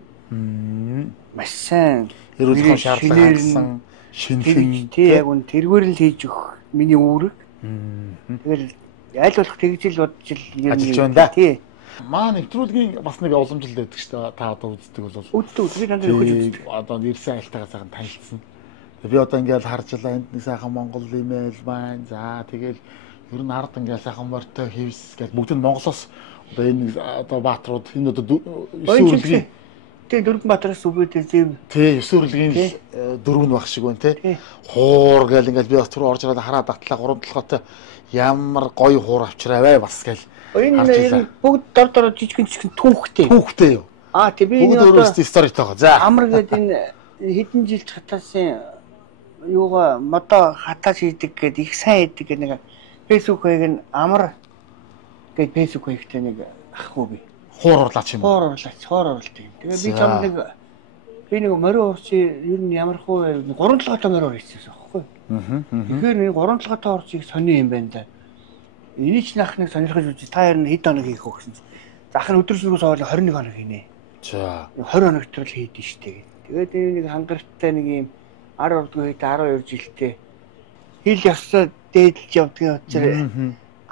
маш сайн эрүүлхэн шаардлагатай шинхэн тий яг үн тэргээр л хийж өгөх миний үүрэг. Тэгэл аль болох тэгжил бодож л ажиллаж байна да. Тий. Маа нэвтрүүлгийн бас нэг уламжлал байдаг шүү дээ. Та одоо үздэг бол. Үздэг би дандаа үздэг. Одоо нэрсэн айлтайгаа сайхан танилцсан. Би одоо ингээл харж байлаа энд нэг сайхан Монгол имэйл байна. За тэгэл ер нь ард ингээл сайхан морьтой хевс гэж бүгд нь Монголоос одоо энэ одоо баатрууд энэ одоо өсвөрлөгийн тий дөрвөн баатараас үгүйдээ зэв. Тий өсвөрлөгийн дөрөв нь баг шиг байна тий. Хуур гэл ингээл би бас түр орж ирээд хараад батлаа гурван толгойтой ямар гоё хуур авчраавэ бас гэл. Энэ бүгд дор жижигэн түүхтэй. Түүхтэй юу? Тий би энэ одоо сторитойгоо. За амар гээд энэ хэдэн жил хатаасын юугаа модо хатааш хийдэг гээд их сайн хийдэг гээд нэг фэйсбүүкийг нь амар гээд фэйсбүүк хийхдээ нэг ахгүй би. Хуур орлаач юм. Хуур орлалт юм. Тэгээ би чам нэг би нэг морин уурчи ер нь ямар хуу 3 толгойтой морин уурчихсан байхгүй. Тэгэхээр нэг 3 толгойтой уурчиг сони юм байна да. Энийг ч нах нэг сонирхож үзье. Та ер нь хэд хоног хийх вэ гэсэн. Зах нь өдөр сүргээс хоол 21 хоног хийнэ. За 20 хоног төрөл хийдэж штэ. Тэгээд нэг хангалттай нэг юм 10 урдгүй 12 жилдээ хил явсаа дээдлж явдгийн учраас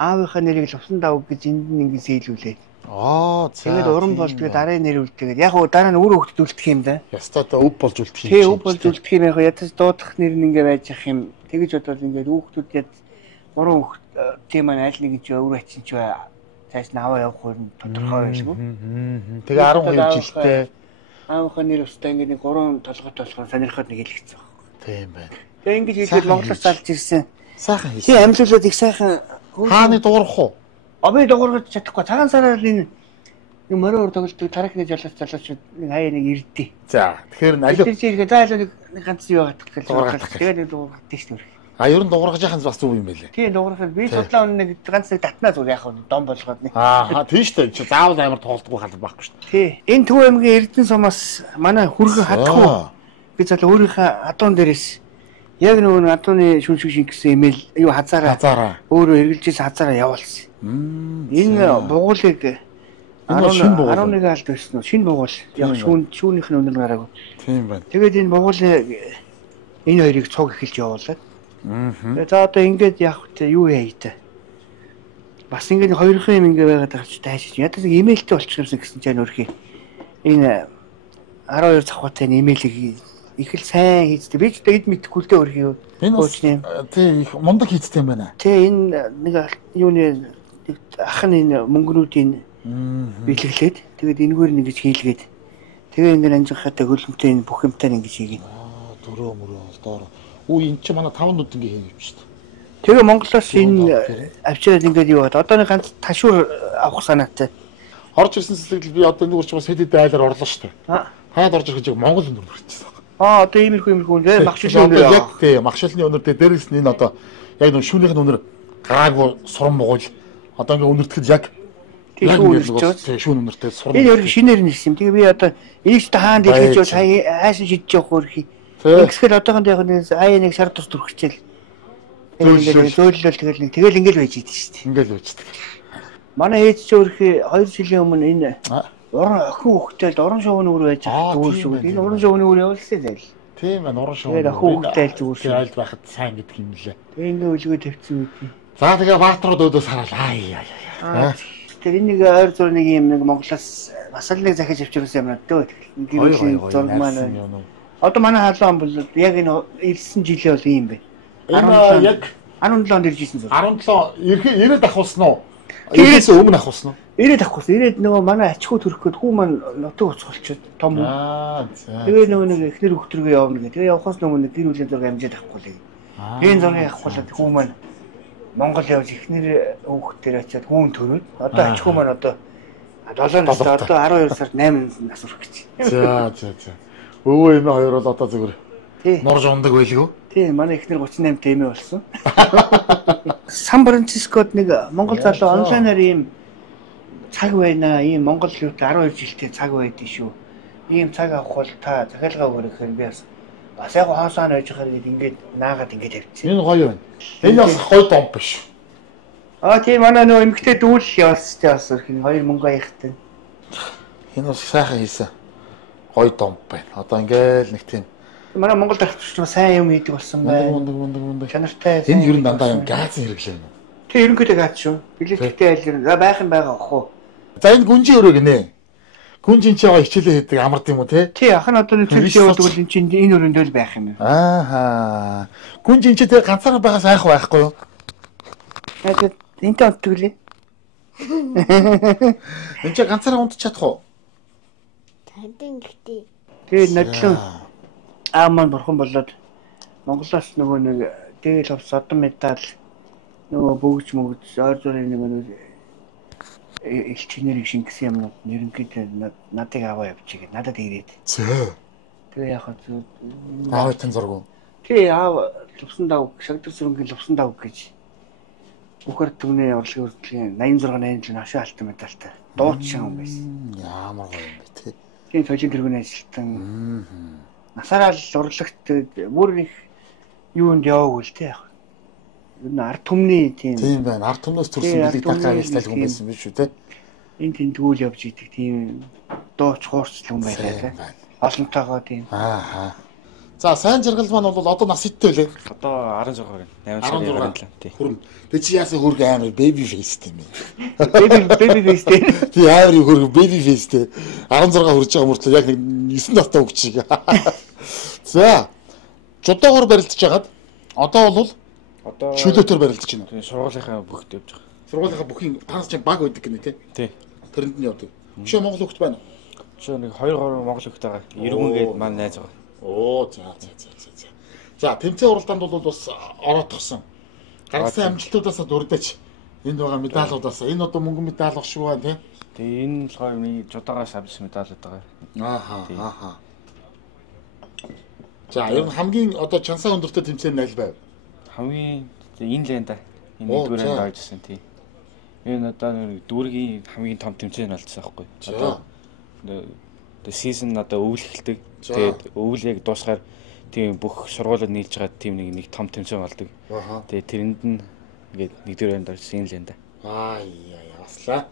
аавынхаа нэрийг л усан давг гэж энд нь ингэ сэлүүлээд. За. Тэгээд уран болдгоо дараа нь нэр үлдээгээд яг уу дараа нь өөр хөвгт үлдэх юм да. Ястаа өв болж үлдэх юм. Тий өв болж үлдэх юм яг ядаж дуудах нэр нь ингэ байж ах юм. Тэгэж бодвол ингэ хүүхдүүд яд 3 хүүхд тийм аль нэг ч өөр ачин ч бай. Цааш нь аваа явах хүн тодорхой байлгүй. Тэгээ 12 жилдээ аавынхаа нэр устаа ингэ нэг 3 толгойтой болохоор сонирхоод нэг хэлчихсэн баг. Тийм байна. Тэгээ ингэж хэлээд Монголоос залж ирсэн. Сайхан хийсэн. Тий амьлуулаад их сайхан хааны дуурах уу? Би дуургаж чадахгүй. Цагаан сараар энэ морин уур тоглолтыг тарахны залуучууд нэг хаяа нэг ирдээ. За тэгэхээр алуу. Тэр чинь за алуу нэг ганц юу байгаа гэж дуургах. Тэгээд нэг дуургах тийш нүр. Ер нь дуургаж яхах бас зүг юм байлээ. Тийм дуургах. Би судлаа нэг ганц нэг татнаа зүг яах вэ? Дом болгоод нэг. Тийм шүү дээ. Заавал амар тоглолтгүй халб байхгүй шүү дээ. Тий. Энэ Төв аймгийн Эрдэнэ сумаас манай хүргэн хатахгүй. Би залуу өөрийнхөө адуун дээрээс яг нөгөө адууны шүншиг шингэсэн имэйл юу хазаараа өөрөө эргэлжсэн хазаараа явуулсан. Энэ бугуулыг 11 алд байсан уу? Шинэ бугуул. Яг шүүнийх нь өнөр гараагүй. Тийм байна. Тэгээд энэ бугуулыг энэ хоёрыг цуг эхэлж явуулаад. За одоо ингээд явах вэ? Юу яа та? Бас ингээд хоёрхан юм ингээд байгаад байгаа ч таашиж. Ядаж имэйлтэй болчихсон гэсэн чинь өөрхий. Энэ 12 цавхаатай имэйлийг их л сайн хийжтэй. Би ч тэгэд мэдхгүй л дээ өөрхий юу. Энэ тийм их мундаг хийжтэй юм байна. Тий энэ нэг юуны ах нь энэ мөнгнүүдийн бэлэглээд тэгээд энэгээр нэг гэж хийлгээд тэгээ ингээд анжихаатай хөлмтэй энэ бүх юмтай ингэж хийгэн. Дөрөө мөрөө доор. Үгүй эн чинь манай 5 нүд ингэ хийгээв шүү дээ. Тэгээ Монголоос энэ авчираад ингээд юу бод. Одоо нэг ганц ташуур авах санаатай. Орж ирсэн цэцлэгдэл би одоо нэг урч бас хэд хэд айлаар орлоо шүү дээ. Хаад орж ирэх гэж Монгол өнөр мөрчихсэн. Одоо иймэрхүү нэ махшилны өнөр. Яг тий махшилны өнөр дээр дээрээс нь энэ одоо яг нэг шүүнийх нь өнөр гаагүй суран бугуул. Одоо ингээ өнөртгөд яг Яг ингэ шүүн өнөртэй сурна. Энэ өөр шинээр нэрсэн юм. Тэгээ би одоо энийг та хаанд хэлж бол хайсан шидэж явах хөрхий. Ингэсгэл одоохонд яг нэг АЯ-ыг шар тус төрчихжээ. Тэгэл зөөллөл тэгэл ингээл байж идэв шүү дээ. Ингээл байждаг. Манай ээж ч өөрхий 2 жилийн өмнө энэ уран охин хөхтэй уран шоуны үр байж зүгээр шүү. Энэ уран шоуны үр явуулсан зайл. Тийм ээ, уран шоу. Тэгээд охин хөхтэй зүгээр шүү. Айлд байхад сайн гэдэг юм лээ. Тэгээ ингээ өлгөө тавьчихсан үү. За тэгээ Баатарууд өөдөөс хараа. Тэр энэ нэг ойр зур нэг юм нэг Монголоос бас л нэг захиж авчирсан юм надад дөө. Зураг маань. Одоо манай хаалан бол яг энэ ирсэн жилээ бол ийм байна. Энэ яг 17 онд ирж ирсэн зураг. 17 90 авахсан уу? Ирээс өмнө авахсан уу? 90 авахсан. 90-д нөгөө манай ачхуу төрөхөд хүү маань нутаг уцгалчод том. Тэгээ нөгөө нэг эхнэр хөхтрөгөө явна гэх. Тэгээ явахаас нөгөө гэр бүлийн зураг амжаад авахгүй л. Тэгээ зургийг авахгүй хүү маань Монгол явж эхнэр хүүхдээр очиад хүүн төрөөд одоо ачхуу маань одоо 7 настай одоо 12 сард 8 нас хүрэх гэж. За. Өвөө эмээ хоёр бол одоо зүгээр норж ундаг байлгүй. Тийм, манай эхнэр 38 эмээ болсон. Сан Францискод нэг Монгол залуу онлайнаар ийм цаг байна. Ийм Монгол хөвтэй 12 жилтэй цаг байдгийг шүү. Ийм цаг авах бол та захиалгаа өгөх юм би бас яг хаасаа нэж хахад ингээд наагаад ингээд явчихсан. Энэ гоё байна. Энэ бас гоё дом биш. Тийм манай нөө эмгтэй дүүл явуулсан ч бас их 2 мөнгө аяхтай. Энэ бас сайхан хийсэн. Гоё дом байна. Одоо ингээл нэг тийм манай Монгол дарагч сайн юм хийдэг болсон байна. Мундаг. Чанартай. Энэ ер нь дандаа юм газын хэрэглээ юм. Тэг ерөнхийдөө газ шүү. Билеттэй айл ер нь байх юм байгаа ах уу. За энэ гүнжи өрөө гинэ. Гүнжин чи байгаа хичээлээ хийдэг амард юм уу те? Тий, ах нь одоо нэг цэвэр явуулдаг бол энэ чинь энэ өрөөндөө л байх юм. Ааха. Гүнжин чи тэг ганцаараа байгаа сайхан байхгүй юу? Тэгээд энтэй онтглээ. Энд чи ганцаараа унтчих чадах уу? Тандин гэхдээ. Тэгээд надлан маань бурхан болоод Монголоос нөгөө нэг дээл авс одон медаль нөгөө бөгж ойр зургийн нэг элчнэрийг шингэсэн юмнууд ерөнхийдөө надыг аваа явчих гээд надад ирээд. Зөө. Тэгээ яхаа зү аавын зураг. Тий аав лувсан давг шагдар сүрэнгийн лувсан давг гэж бүхэр түмний урлагийн үрдлийн 86 жилийн хашаа алтан медальтай дуучин юм байсан. Ямар гоё юм бэ тий. Тийм соёлын тэргүүний ажилтан. Насаараа л урлагт бүр их юунд яваагүй л тий яг. Ер нь ард түмний тийм байна. Ард түмнөөс төрсөн билег такаа хэлсэн хүн байсан биш үү те. Энд тентгүүл явж идэг тийм дууч хуурцлан байлаа те. Олонтойгоо тийм. Аа. За сайн жаргал маань бол одоо нас хиттэй лээ. Одоо 16 гэн. 8 сарын 27 тий. Хүрэн. Тэг чи яасан хөргө амар baby face тийм ээ. Baby face тийм. Тий амар хөргө baby face тийм. 16 хүрж байгаа мөртлөө яг нэг 9 настай хөвч шиг. За. Жодоогоор барилдаж хагаад одоо бол чөлөөтөр барилдаж байна. Тэгээ сургуулийнхаа бүгд явж байгаа. Сургуулийнхаа бүхийн танаас чинь баг байдаг гинэ тий. Тий. Тэрэнд нь явдаг. Жишээ Монгол хөлт байна уу? Жишээ нэг 2-3 Монгол хөлт байгаа. Иргэнгээд маань найз байгаа. Оо за. За тэмцээн уралдаанд бол бас ороодгсон. Гаргасан амжилтуудаасаа дүрдэж энд байгаа медалуудаас энэ одоо мөнгөн медаль баг шүү байна тий. Тэгээ энэ болохоор миний жодоогоос авсан медалууд байгаа. Ааха. За ер нь хамгийн одоо чансаа өндөртэй тэмцээн аль байв? Хамгийн энэ л энэ да. Энэ нэгдүгээр нь ойжсэн тий. Энэ одоо дүүргийн хамгийн том тэмцээн болчихсон байхгүй. Одоо season одоо өвөл эхэлдэг. Тэгээд өвөл яг дуусгаар тийм бүх сургуулиуд нийлж байгаа тийм нэг том тэмцээн болдог. Тэгээд тэрэнд нь ингээд нэгдүгээр нь орсон энэ л энэ да. Яаслаа.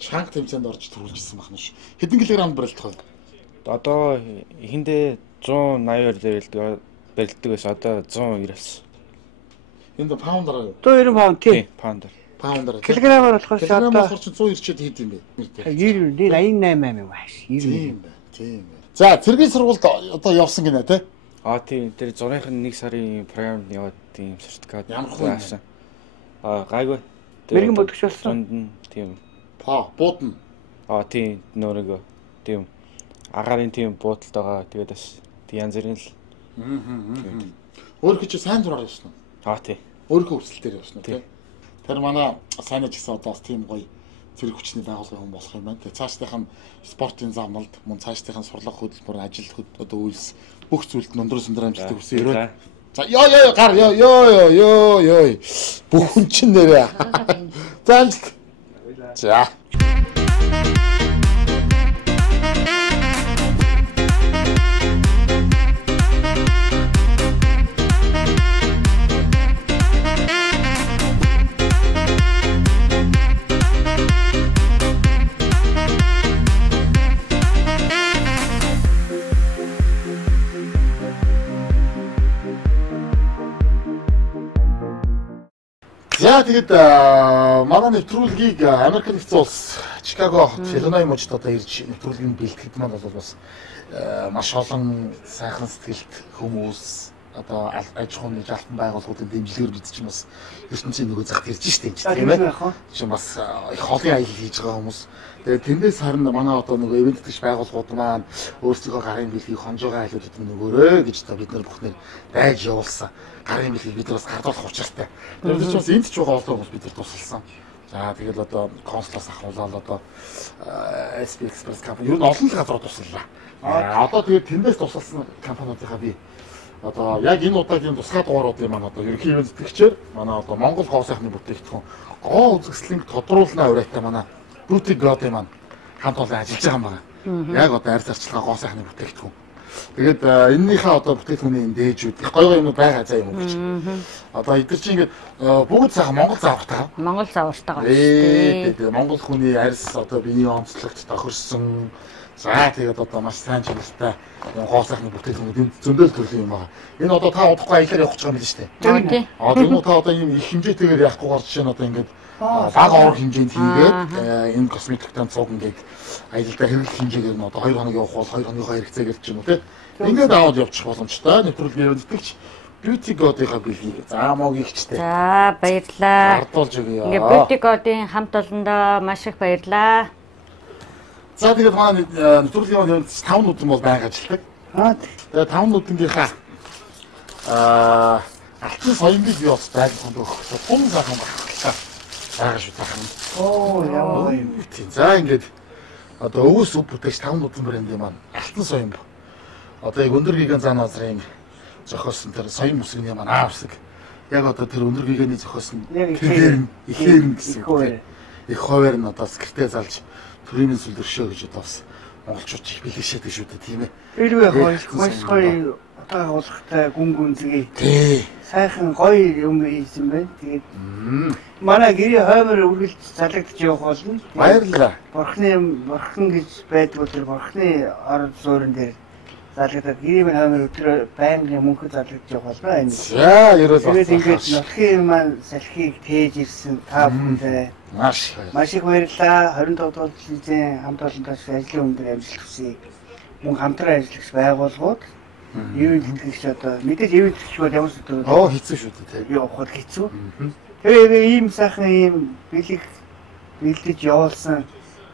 Чанга тэмцээнд орж төрүүлжсэн байна шүү. Хэдэн килограмм барилдах вэ? Одоо эхэндээ 180 дээр барилддаг байсан. Одоо 190 болсон. Энд паундер юу? 190 паунд тий. Паундер. Килограммаар болохоор одоо болохоор 190-д хэд юм бэ? 88 юм ааш. Тийм. За цэргийн сургуульд одоо явсан гинэ тий. Тийм. Тэр зургийн 1 сарын програмд яваад тийм сертификат авсан. Гайгүй. Мэргэн бодогч болсон. Тийм. Буудна. Тийм нөргөө. Тийм. Агарын тийм буудалд байгаа. Тэгээд бас янз бүрийн л. Өөрөө чи сайн зураг явсан уу? Тийм. Өөрөө хүсэл дээр явсан уу тий. Тэр манай сайн ч гэсэн одоо бас тийм гоё зэрэг хүчний байгууллагын хүн болох юм байна. Тэгээ цаашдынх нь спортын замналд, мөн цаашдынх нь сурлага хөтөлбөр, ажил одоо үйлс бүх зүйлд өндөр өндөр амжилт хүсье өрөө. За ёо гар ёо. Бүх хүн чинь нэрээ. За амжилт. За. За тэгээд манай нэвтрүүлгийг Америк нэгдсэн улс Чикаго хот Иллиной мужид одоо ирж нэвтрүүлгийн бэлтгэд маань бол бас маш олон сайхан сэтгэлт хүмүүс одоо аж ахуйн алтан байгууллагуудын дэмжлэгээр бид чинь бас ертөнцийн нөгөө загт ирж штеп тийм ээ. Чинь бас их холын аялал хийж байгаа хүмүүс. Тэгээд тэндээс харин манай одоо нөгөө ивент гэж байгууллагууд маань өөрсдийнхөө гарын бэлгийг хонж байгаа айлуудад нөгөөрөө гэж та бид нар бүхнээр дайж явуулсан. Гарын бэлгийг бид бас гардуулах учиртай. Тэгээд ч бас энд ч байгаа олон хүмүүс бид нар тусалсан. За тэгэл одоо консулаас ахуулаад одоо SP Express компани ер нь олон газар тусаллаа. Одоо тэгээд тэндээс тусалсан компаниудынхаа би одоо яг энэ удаагийн тусгай дугааруудын маань одоо ерөнхий ивент тэтгэгчээр манай одоо Монгол гоо сайхны бүтээгдэхүүн гоо үзэсгэлэнг тодруулна урайтай манай Beauty God маань хамт олон ажиллаж байгаа юм байна. Яг одоо арьс арчилгаа гоо сайхны бүтээгдэхүүн. Тэгээд энэнийхээ одоо бүтээгдэхүүний дээжүүд их гоё юм байгаа заа юм гэж. Одоо эдгээр чинь ингээд бүгд сайхан Монгол заавартай. Монгол заавартай байгаа шүү дээ. Монгол хүний арьс одоо биеийн онцлогт тохирсон. За тэгээд одоо маш сайн чанартай гоо сайхны бүтээгдэхүүн зөндөл төрлийн юм байна. Энэ одоо та удахгүй аялаар явах гэж байгаа юм биш үү? Тийм. Энэ та одоо ийм их хэмжээтэйгээр явахгүйгээр жишээ нь одоо ингээд бага орог хэмжээнд хийгээд энэ косметик танцууг ингээд аялалдаа хэрэглэх хэмжээгээр нь одоо 2 хоног явах бол 2 хоногийнхоо хэрэгцээгээр ч юм уу тийм. Ингээд аваад явчих боломжтой. Нэвтрүүлгийн ивэнтгэгч Beauty God-ийнхаа бэлгийг заамаг ихчтэй. За баярлалаа. Ардуулж өгье. Ингээд Beauty God-ийн хамт олондоо маш их баярлалаа. За тэгээд манай нэвтрүүлгийн 5 нүдэн бол байнга ажилладаг. Тэгээд 5 нүдэнгийнхаа алтан соёмыг бий бас байлгахад өгөх тун сайхан байгаа шүү тахна. Оо яа. За ингээд одоо өвөөс өв бүтээгч 5 нүдэн брэнд маань алтан соём. Одоо яг өндөр гиган зан азрын зохиосон тэр соём үсгний маань аавсаг. Яг одоо тэр өндөр гигэний зохиосон ихээр гэсэн үг. Их ховоор нь одоо скриптэй залж төрийн сүлдөршөө гэж одоо бас монголчууд их бэлгэшээдэг шүү дээ тийм ээ. Тэрвээ маш гоё одоо агуулгатай гүн гүнзгий. Тий. Сайхан гоё юм хийсэн байна. Тэгээд манай гэрээ хоймор үргэлж залгадж явах болно. Баярлалаа. Борхон гэж байдгүй тэр борхны орон суурин дээр залгадаад гэрээ хоймор өдрөө байнгын мөнхөд залгадж явах болно. За ерөөл бас. Тэгээд ингээд нутгийн маань салхийг тээж ирсэн та бүхэндээ маш их баярлалаа. 25 дугаар жилийн хамт олонтойч ажлын өндөр амжилт хүсье. Мөн хамтран ажиллагч байгууллагууд ивент тэтгэгч одоо мэдээж ивент тэтгэгч бол ямар ч зүйл хэцүү шүү дээ тийм. Явах бол хэцүү. Тэгээ ийм сайхан ийм бэлэг бэлдэж явуулсан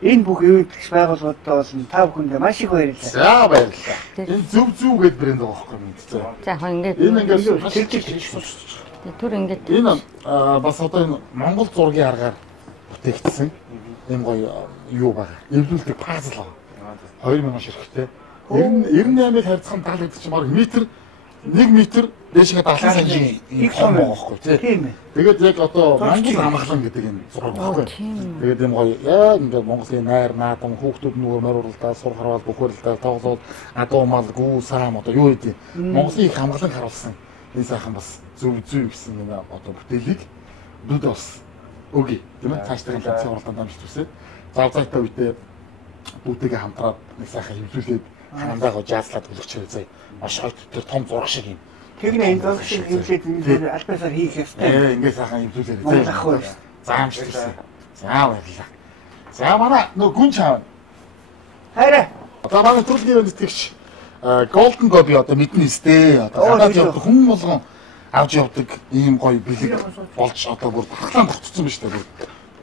энэ бүх ивент тэтгэгч байгууллагуудаа бол та бүхэндээ маш их баярлалаа. За баярлалаа. Энэ зүв гээд брэнд байгаа байхгүй юм тийм. За яг ингээд энэ ингээд түр ингээд энэ бас одоо энэ Монгол зургийн аргаар бүтээгдсэн юм гоё юу байгаа. Эвлүүлдэг пазл аа. 2000 ширхтээ. 98-ыг харьцах 70 чинь баг метр 1 метр дэшгээ 70 санжийн их том байхгүй тийм. Тэгээд яг одоо Монгол амгалан гэдэг юм зураг байхгүй. Тэгээд юм гоё яг ингээд Монголын найр наадам хүүхдүүд нөгөө морилдаа сур харвал бөхөрлөлтөд тоглоод адуу мал гүү саам одоо юу гэдэг Монголын их амгалан харуулсан энэ сайхан бас зөв гэсэн юм одоо бүтээлийг бид бас өгье тийм ээ цаашдаа ганцхан уралдаанд амжилт хүсье. Завзаатай үедээ бүгдээ хамтраад нэг сайхан хөвлүүлээд ханаагаа жааслаад үлгч хэрэгцээ маш их тэр том зураг шиг юм. Тэгнэ энэ зураг шиг хөвлөд энэ альбасаар хийх ёстой. Ингээд сайхан хөвлүүлээд заа. Заамжлаа. За баярлалаа. За манай нөө гүн чаав. Хайраа. Одоо манай төлөвийн нэтгэгч Golden Gobi одоо мэднэ сте. Одоо гадаад явдаг хүн болгон авч явдаг ийм гоё бэлэг болж одоо бүр баглаан тогтцсон ба штэ бүр.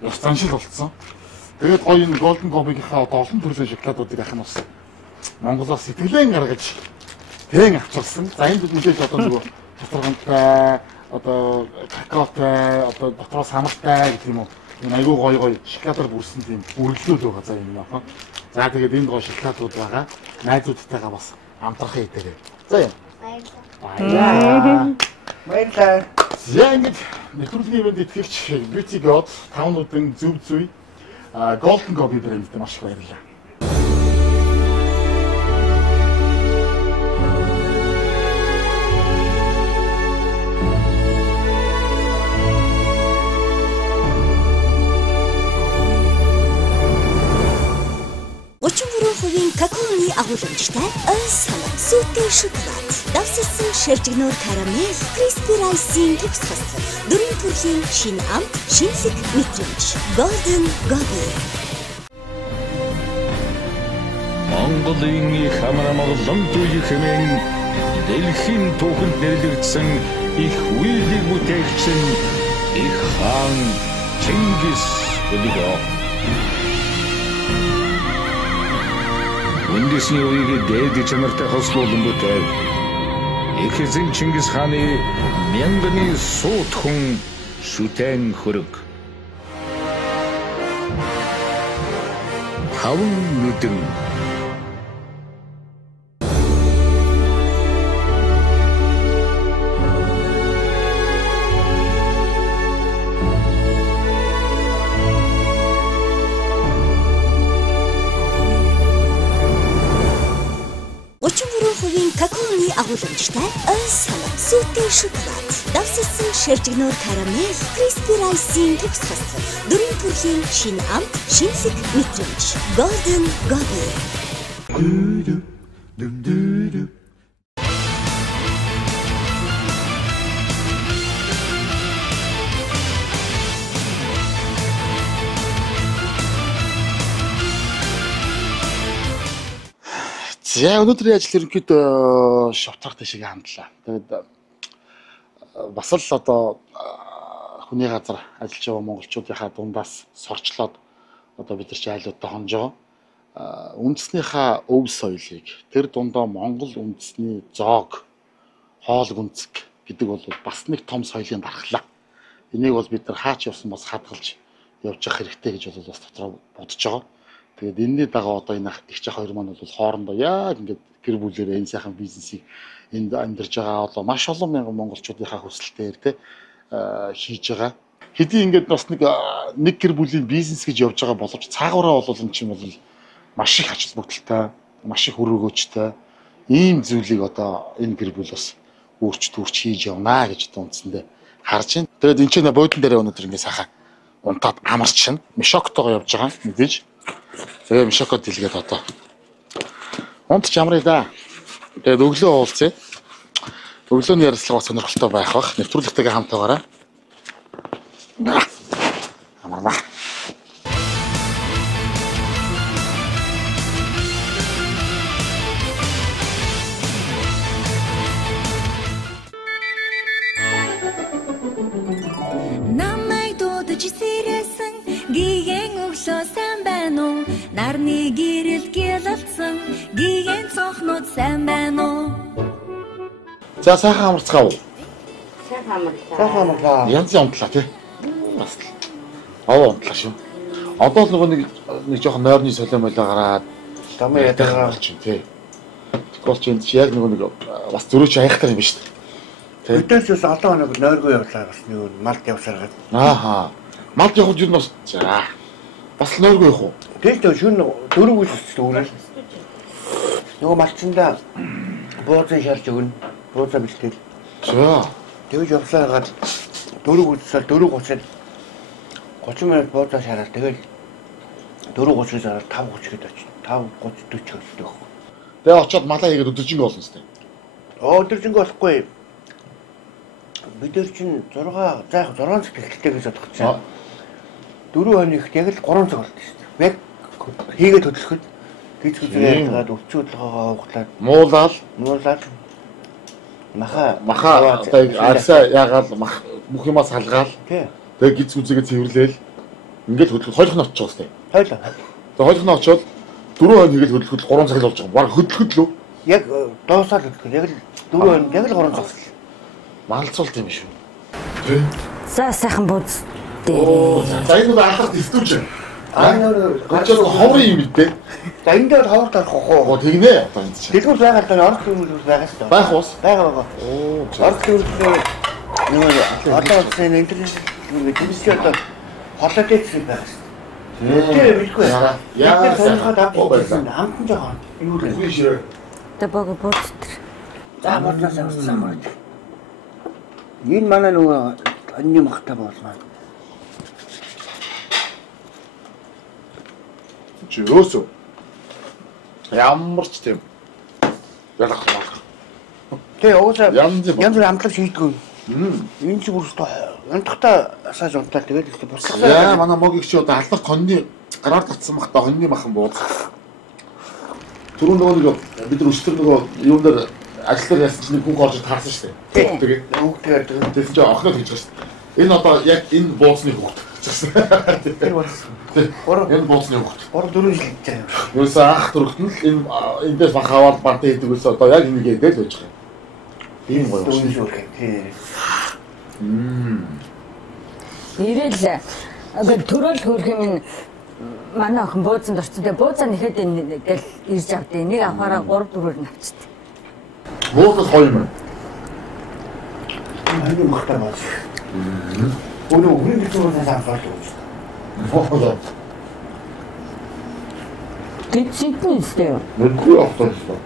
Ёс заншил болцсон. Тэгээд гоё энэ Golden Gobi-гийнхаа одоо олон төрлийн шоколадуудыг ахын ус Монголоос сэтгэлэн гаргаж тэн авчирсан. За энэ мэдээж одоо нөгөө доторгонтой одоо какаотой одоо дотроос хамттай гэх юм уу. Энэ айгүй гоё шоколадаар бүрсэн тийм үргэлжлүүл байгаа за юм аа. За тэгээд энэ гоё шоколадууд байгаа. Найзуудтайгаа бас амтрахын идэгэй. За юм. Баярлалаа. Баярлалаа. За ингэж нэвтрүүлгийн ивент итгэгч Beauty God 5 нүдэн зөв зүй Golden Gobi брэндтэй маш их баярлалаа. Kakauны агуулмжтай ой санаа сүтэн шоколад. Давссан ширжигнөр карамель, crispy rice-ийн төгс хослол. Дөрвөн төрлийн шинэ амт, шинэлэг мэдрэмж. Golden Gobby. Монголын их хамрамгалан туй хэмээн дэлхийн түүхэнд нэрлэгдсэн их үйлийг бүтээгчсэн их хаан Чингис өлгөө. Үндэсний үеийг дээд чанартай хослуулан бүтээв. Их эзэн Чингис хааны мянганы суут хүн шүтэн хөрөг. Таван нүдэн. Какауны агуулмжтай ой санаа сүтэн шоколад. Давссан ширжигнөр карамель, crispy rice-ийн төгс хослол. Дөрвөн төрлийн шинэ амт, шинэлэг мэдрэмж. Golden Gobby. За өнөөдрийн ажил ерөнхийдөө шавтрах дэшиг хандлаа. Тэгээд бас л одоо хүний газар ажиллаж байгаа монголчуудынхаа дундаас сорчлоод одоо бид нар ч айлуудаа хонж байгаа. Үндэснийхээ өв соёлыг тэр дундаа монгол үндэсний зоог, хоол гүнзэг гэдэг бол бас нэг том соёлын дархлаа. Энийг бол бид нар хаач явсан бас хадгалж явж явах хэрэгтэй гэж бол бас дотроо бодож байгаа. Тэгээд энэний дагуу одоо энэ их ч хоёр маань бол хоорондоо яг ингээд гэр бүлээрээ энэ сайхан бизнесийг энд амьдарж байгаа одоо маш олон мянган монголчуудынхаа хүсэлтээр те хийж байгаа. Хэдий ингээд бас нэг гэр бүлийн бизнес гэж явж байгаа боловч цаагаараа бол энэ чинь бол маш их ач холбогдолтой, маш их үр өгөөжтэй ийм зүйлийг одоо энэ гэр бүл бас өөрч хийж явнаа гэж одоо үндсэндээ харж байна. Тэгээд энэ чинь буудан дээр өнөөдөр ингээд сайхан унтаад амарч шин мишоктойгоо явж байгаа мэдээж. Тэгээ мишокод дэлгээд одоо унтч амраа да. Тэгээд өглөө уулзъя. Өглөөний ярилцлага бас сонирхолтой байх бах. Нэвтрүүлэгтэйгээ хамт байгаарай. Амарна. Намайг дуудаж сэрээсэн гиген өглөө сайн байна уу? Нарны гэрэл гялалцсан гиген цонхнууд сайн байна уу? За сайхан амарцгаав. Сайхан амарлаа. Янз унтлаа тий. Бас л. Овоо унтлаа шүү. Одоо л нөгөө нэг жоохон нойрны солиомолоо гараад тамаа ядгаа чинь тий. Тэгвэл чи энэ яг нэг бас зөрөөч айхтар юм биш үү? Өдөөс бас олон хоног нойргүй явлаа бас нэг малд явсараад. Ааха. Малд явах юм бас за. Бас нойргүй явах уу? Тэгтээ шүн 4 үсч үүрээ. Нөгөө малчиндаа бууцын шалж өгнө. Бууцаа бэлтгэл. За. Тэгж явсараад 4 үсэл 4:30-д 30 минут бууцаа шараад тэгэл 4:30-аас 5:30 гээд очив. 5:30 40 болдог. Тэгээ очиод малаа хийгээд өдөржингөө болно сте. Өдөржингөө болохгүй. Бид нар чинь 6 цаг тэлтэй гэж бодох чинь. 4 хоногт яг л 3 цаг болдог шүү дээ. Яг хийгээд хөдлөхөд гिच үзээд яагаад өвчөө толгоогоо уухлаад муулаад маха одоо арсаа яагаад бүх юмаа салгаал. Тэгээ гिच үзээгээ цэвэрлээл ингээд хөдлөх хойлох нь очиж байгаа сте. Хойлоо. Тэгээ хойлох нь очиод 4 хоног хийгээд хөдлөхөд 3 цаг л болж байгаа. Бараг хөдлөхөд лөө. Яг дуусаад хөдлөх. Яг л 4 хоног яг л 3 цаг. Малцуулт юм шүү. За сайхан бууз. За энэ бол алхах дэвтүүч. Гачаа ховрын юм дээ. За энэ дээр ховрт арах уу? Тэгнэ одоо энэ чинь. Тэгвэл байгаад байгаа орох юм уу байгаа шүү дээ. Байх уус. Байгаа. Орох юм нөгөө одоо энэ интернет дэмжиж одоо холоо дэвсэх байгаа шүү дээ. Тэр билгүй. Яг сонирхоод авчихсан. Амтан жоохон юу л. Тэ бог бууцтэр. За бодлоос авсан маа. Энэ манай нөгөө анны махта болно. Чөөсөө. Ямар ч тийм. Ялах. Тэгээ уусаа янз бүр амтлаг шийдгүй. Энэ ч бүрстэ унтахтаа асааж унтаа тэгээд их босгоо. Яа манай могийг чи одоо алах хоньны гараар татсан бахта хоньны махан бууз. Түрүү нөгөө бид нар өчтөр нөгөө юм дээр ажлаар яасан чинь хүүг орж таарсан шүү дээ. Тэгээд хүүхдээ тэгээд чи охиноо гэж байна. Энэ одоо яг энэ бууцны хүүхд гэсэн. Тэр болсон. Энэ бууцны хүүхд. 3-4 жил гэж байна. Юусе ах төрөхтөн л энэ эндээс бах аваад бат хийдэг ус одоо яг энийг дээр л байж байгаа. Тийм гоё шүү. Ирэл төрөл хөрх юм манай охин бууцанд орсон. Тэгээ бууцаа нэхэд ингээл ирж авдээ. Нэг авахаараа 3-4-өр навчдаг. Бууцад хоёр юм. Ханьны махтаа бааш. Өнөө хүрэн дөрөвнөөс аваад уу. Тэцэдэн сте. Мэдгүй авсан шүү.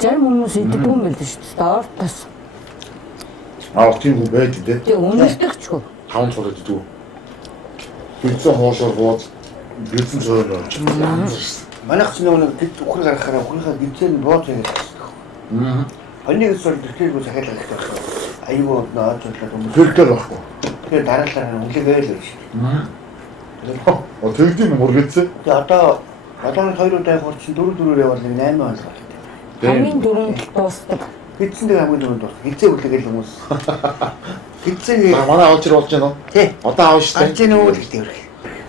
Зарим хүмүүс идэггүй юм байл шүү дээ. Ортос. Тийм үү байж дээ. Тэг үнэлдэгчгүй. 5 цол идэггүй. Бэлсэн хоолоор бод бэлсэн зөөр очиж. Манайх ч нэг дэд ухраг гаргахаараа ухрынхаа гинцэн бооц хийгээд байна. Хоньны өсвөр дэлхийгөө захиалах хэрэгтэй байна. Аюу наад зүйлээ хүмүүс хөргөл байхгүй. Тэгээ дараалал үлээгээл байж. Тэгдэм мөргөцөө. Тэгээ одоо 2 удаа хурц 4-4-ээр явал 8 хоног болтой. Хамгийн дөрөнд дуустдаг. Гидсэндээ хамгийн дөрөнд дуустдаг. Гидсээ үлээгээл хүмүүс. Гидсээ манай аавч болж байна уу? Тий. Одоо аав штэ. Гарч ийн үү гэдэг юм.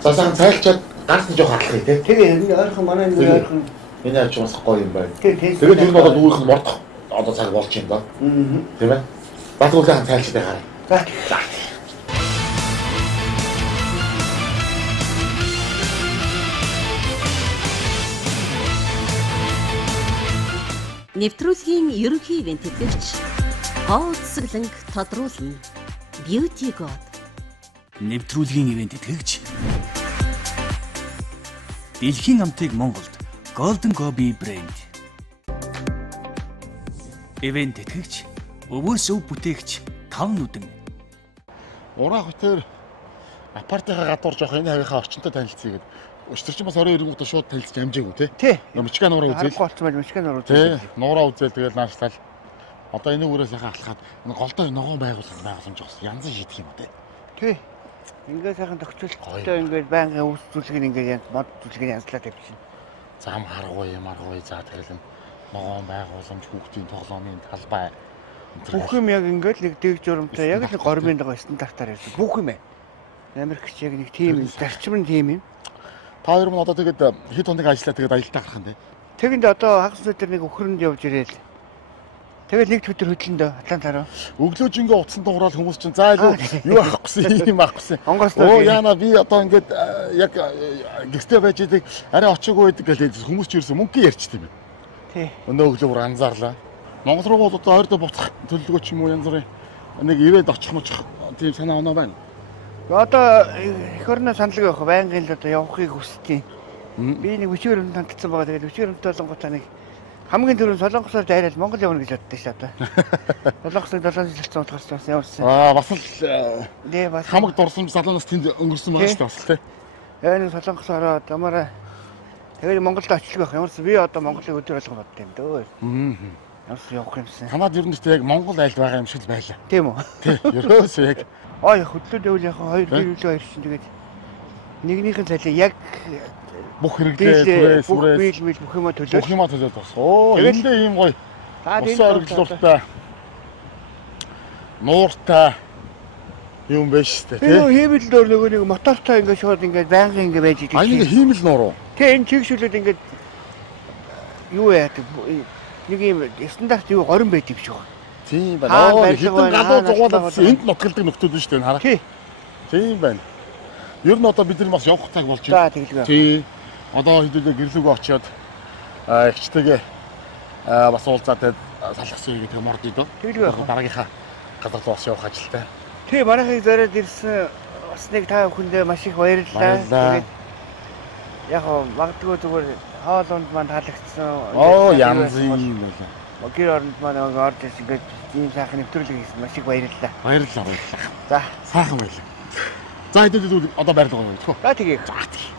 Засаан цайлчаад гарсан жоох хатлах тий. Тэгээ энэ ойрхон манай энэ ойрхон энэ ач бас гоё юм байна. Тэгээд энэ одоо дүүх нь мордох одоо цаг болж юм да. Тийм ээ. Батгуулын цайлчтай гараа. За. Нэвтрүүлгийн ерөнхий ивент тэтгэгч Гоцсгэлэнг тодруулна. Beauty God. Нэвтрүүлгийн ивент тэтгэгч Дэлхийн амтыг Монголд Golden Gobi брэнд. Ивент тэтгэгч Өвөөс өв бүтээгч 5 нүдэн. Ураа хотоор апартынхаа гадуур жоох энэ хавийнхаа орчинтой танилцъя гэдэг. Өчтөр чинь бас 22 гутаа шууд танилцж амжаагүй тий. Мичган нуураа үзэл. Голцмал мичган нуураа үзэл. Нуураа үзэл тэгэл наашлал. Одоо энэ үрээс яхаа алхаад энэ голдоо ногоон байгууламж бас янзан шийдэх юм тий. Тий. Ингээд сайхан төгсөлттэй ингээд байнгын үс зүйлийг ингээд янз мод зүйлийг янзлаад тавьчихна. Зам харгуй ямаргуй за тэгэл ногоон байгууламж хүүхдийн тоглоомын талбай. Бүх юм яг ингээд нэг дэг журамтай яг л гормын дага стандартаар ярьсан. Бүх юм ээ. Америкч яг нэг тийм зарчим нь тийм юм. Та хоёр мөн одоо тэгээд хэд хоног ажиллаа тэгээд аялалтаа гарах юм бэ? Тэгэнд одоо хагас өдөр нэг өхрөнд явж ирээл. Тэгэл нэг өдөр хөдлөндөө Атлантаараа. Өглөөжингөө утсан дуурал хүмүүс чинь заа юу авахгүйсэн юм авахгүйсэн. Оо яана би одоо ингээд яг гэртээ байж идэг арай очоогүй байдаг гэж хүмүүс ч ерөөсөө мөнгө ярьчт юм байна. Тий. Өнөө өглөө бүр анзаарлаа. Монгол руу одоо ойрдоо буцах төлөвлөгөө ч юм уу янз бүрийн нэг ивэд очих мочих тийм санаа оноо байна. Одоо эх орны саналга явах байнгын л одоо явахыг хүсдэг. Би нэг өчигөр тандцсан байгаа. Тэгээд өчигөр толонготой нэг хамгийн түрүүнд солонгосоор дайраад Монгол явна гэж боддоо шүү дээ. Солонгосыг 7 жил цаасан утгаас бас явсан. Бас л хамаг дурсамж салоноос тэнд өнгөрсөн байгаа шүү дээ бас л тий. Яа нэг солонгос ороод амаараа тэгээд Монголд очих байх. Ямарс би одоо Монголыг өдөр болгох бодд юм дөө. Ямарс явах юмсан. Танад ер нь ч яг Монгол айлд байгаа юм шиг л байлаа. Тийм үү? Тий. Ерөөсөө яг хөдлөөд байвал яг хоёр гэрүүлээ хоёр чинь тэгээд нэгнийхэн цалин яг бүх хэрэглээ түрээс бүх юма төлөөд бүх юма төлөөд бас. Эндээ ийм гоё. Ус оргилуултай. Нууртай юм биш үү тий. Энэ хиймэл дөр нөгөө нэг мотортой ингээд шууд ингээд байнгын ингээд байж идэг. Нэг хиймэл нуур уу? Тий энэ чигшүүлээд ингээд юу яадаг нэг юм стандарт юу горин байдаг шүү. Тийм байна. Хэдэн галуу зугаалаад энд нутгалдаг нөхдөл нь шүү дээ хараа. Тийм байна. Ер нь одоо бид нар бас явах цаг болж байна. За тэгэлгүй. Тий. Одоо хэдүүлээ гэрлүүгөө очиод ихчтэйгээ бас уулзаад салхасан юм гэх морд идөө. Тэгэлгүй. Дараагийнхаа газар руу бас явах ажилтай. Тий манайхыг зориод ирсэн бас нэг та бүхэндээ маш их баярлалаа. Тэгээд яг магадгүй зүгээр хоолонд манд халагдсан. Янз юм байна. Гэр оронд маань орж ирсэн ингээд ийм сайхан нэвтрүүлэг хийсэн маш их баярлалаа. Баярлалаа. За сайхан баярлалаа. За хэдүүлээ одоо байрлал гоё юу? За тэгээ. За тэгээ.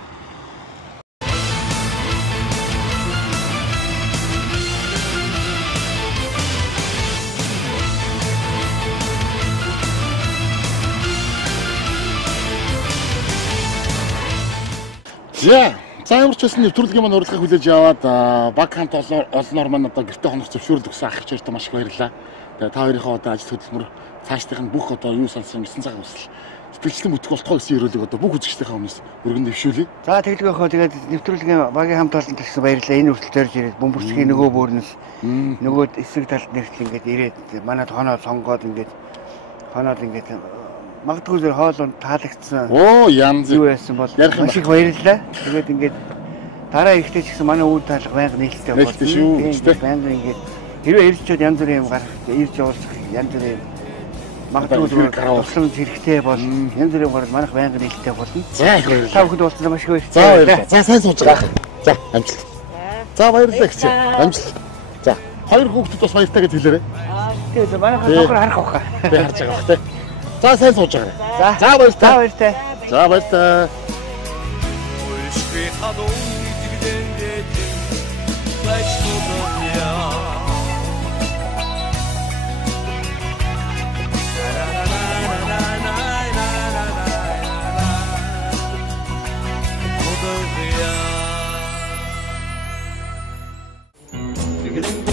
За ямар ч байсан нэвтрүүлгийн маань урилгыг хүлээж аваад баг хамт олноор маань одоо гэртээ хонох зөвшөөрөл өгсөн ах чирт маш их баярлалаа. Тэгээ та хоёрынхоо одоо ажил хөдөлмөр цаашдынх нь бүх одоо юу сонсон гэсэн цаг хүсэл сэтгэлжлэн бүтгэх болтгой гэсэн ерөөлөг одоо бүх үзэгчдийнхээ өмнөөс өргөн дэвшүүлье. За тэгэлгүй хөө тэгээд нэвтрүүлгийн багийн хамт олонт гэсэн баярлалаа. Энэ хүртэл зорж ирээд бөмбөрсгийн нөгөө бөөрнөс нөгөө эсрэг талд нэртэл ингээд ирээд манайд хоноо сонгоод ингээд магадгүй зөв хоолнд таалагдсан. Оо янз юу байсан бол маш их баярлалаа. Тэгээд ингээд дараа ихтэй ч гэсэн манай үйл таалга байнга нээлттэй болсон шүү. Байнга ингээд хэрвээ ирчүүд янз бүрийн юм гарах, ирж явуулах янз бүрийн юм магадгүй тусламж хэрэгтэй бол янз бүрийн гарал манайх байнга нээлттэй болно. За их баярлалаа. Та бүхэнд уулзсан маш их баярлалаа. За баярлалаа. За сайн сууж байгаа. За амжилт. За баярлалаа гэж. Амжилт. За хоёр хүүхдүүд бас баяртай гэж хэлээрэй. Тэгээд манайх нөхөр харах واخа. Би харж байгаа бах тий. За сайн сууж байгаа. За баярлалаа. За баяртай. За баяртай. Get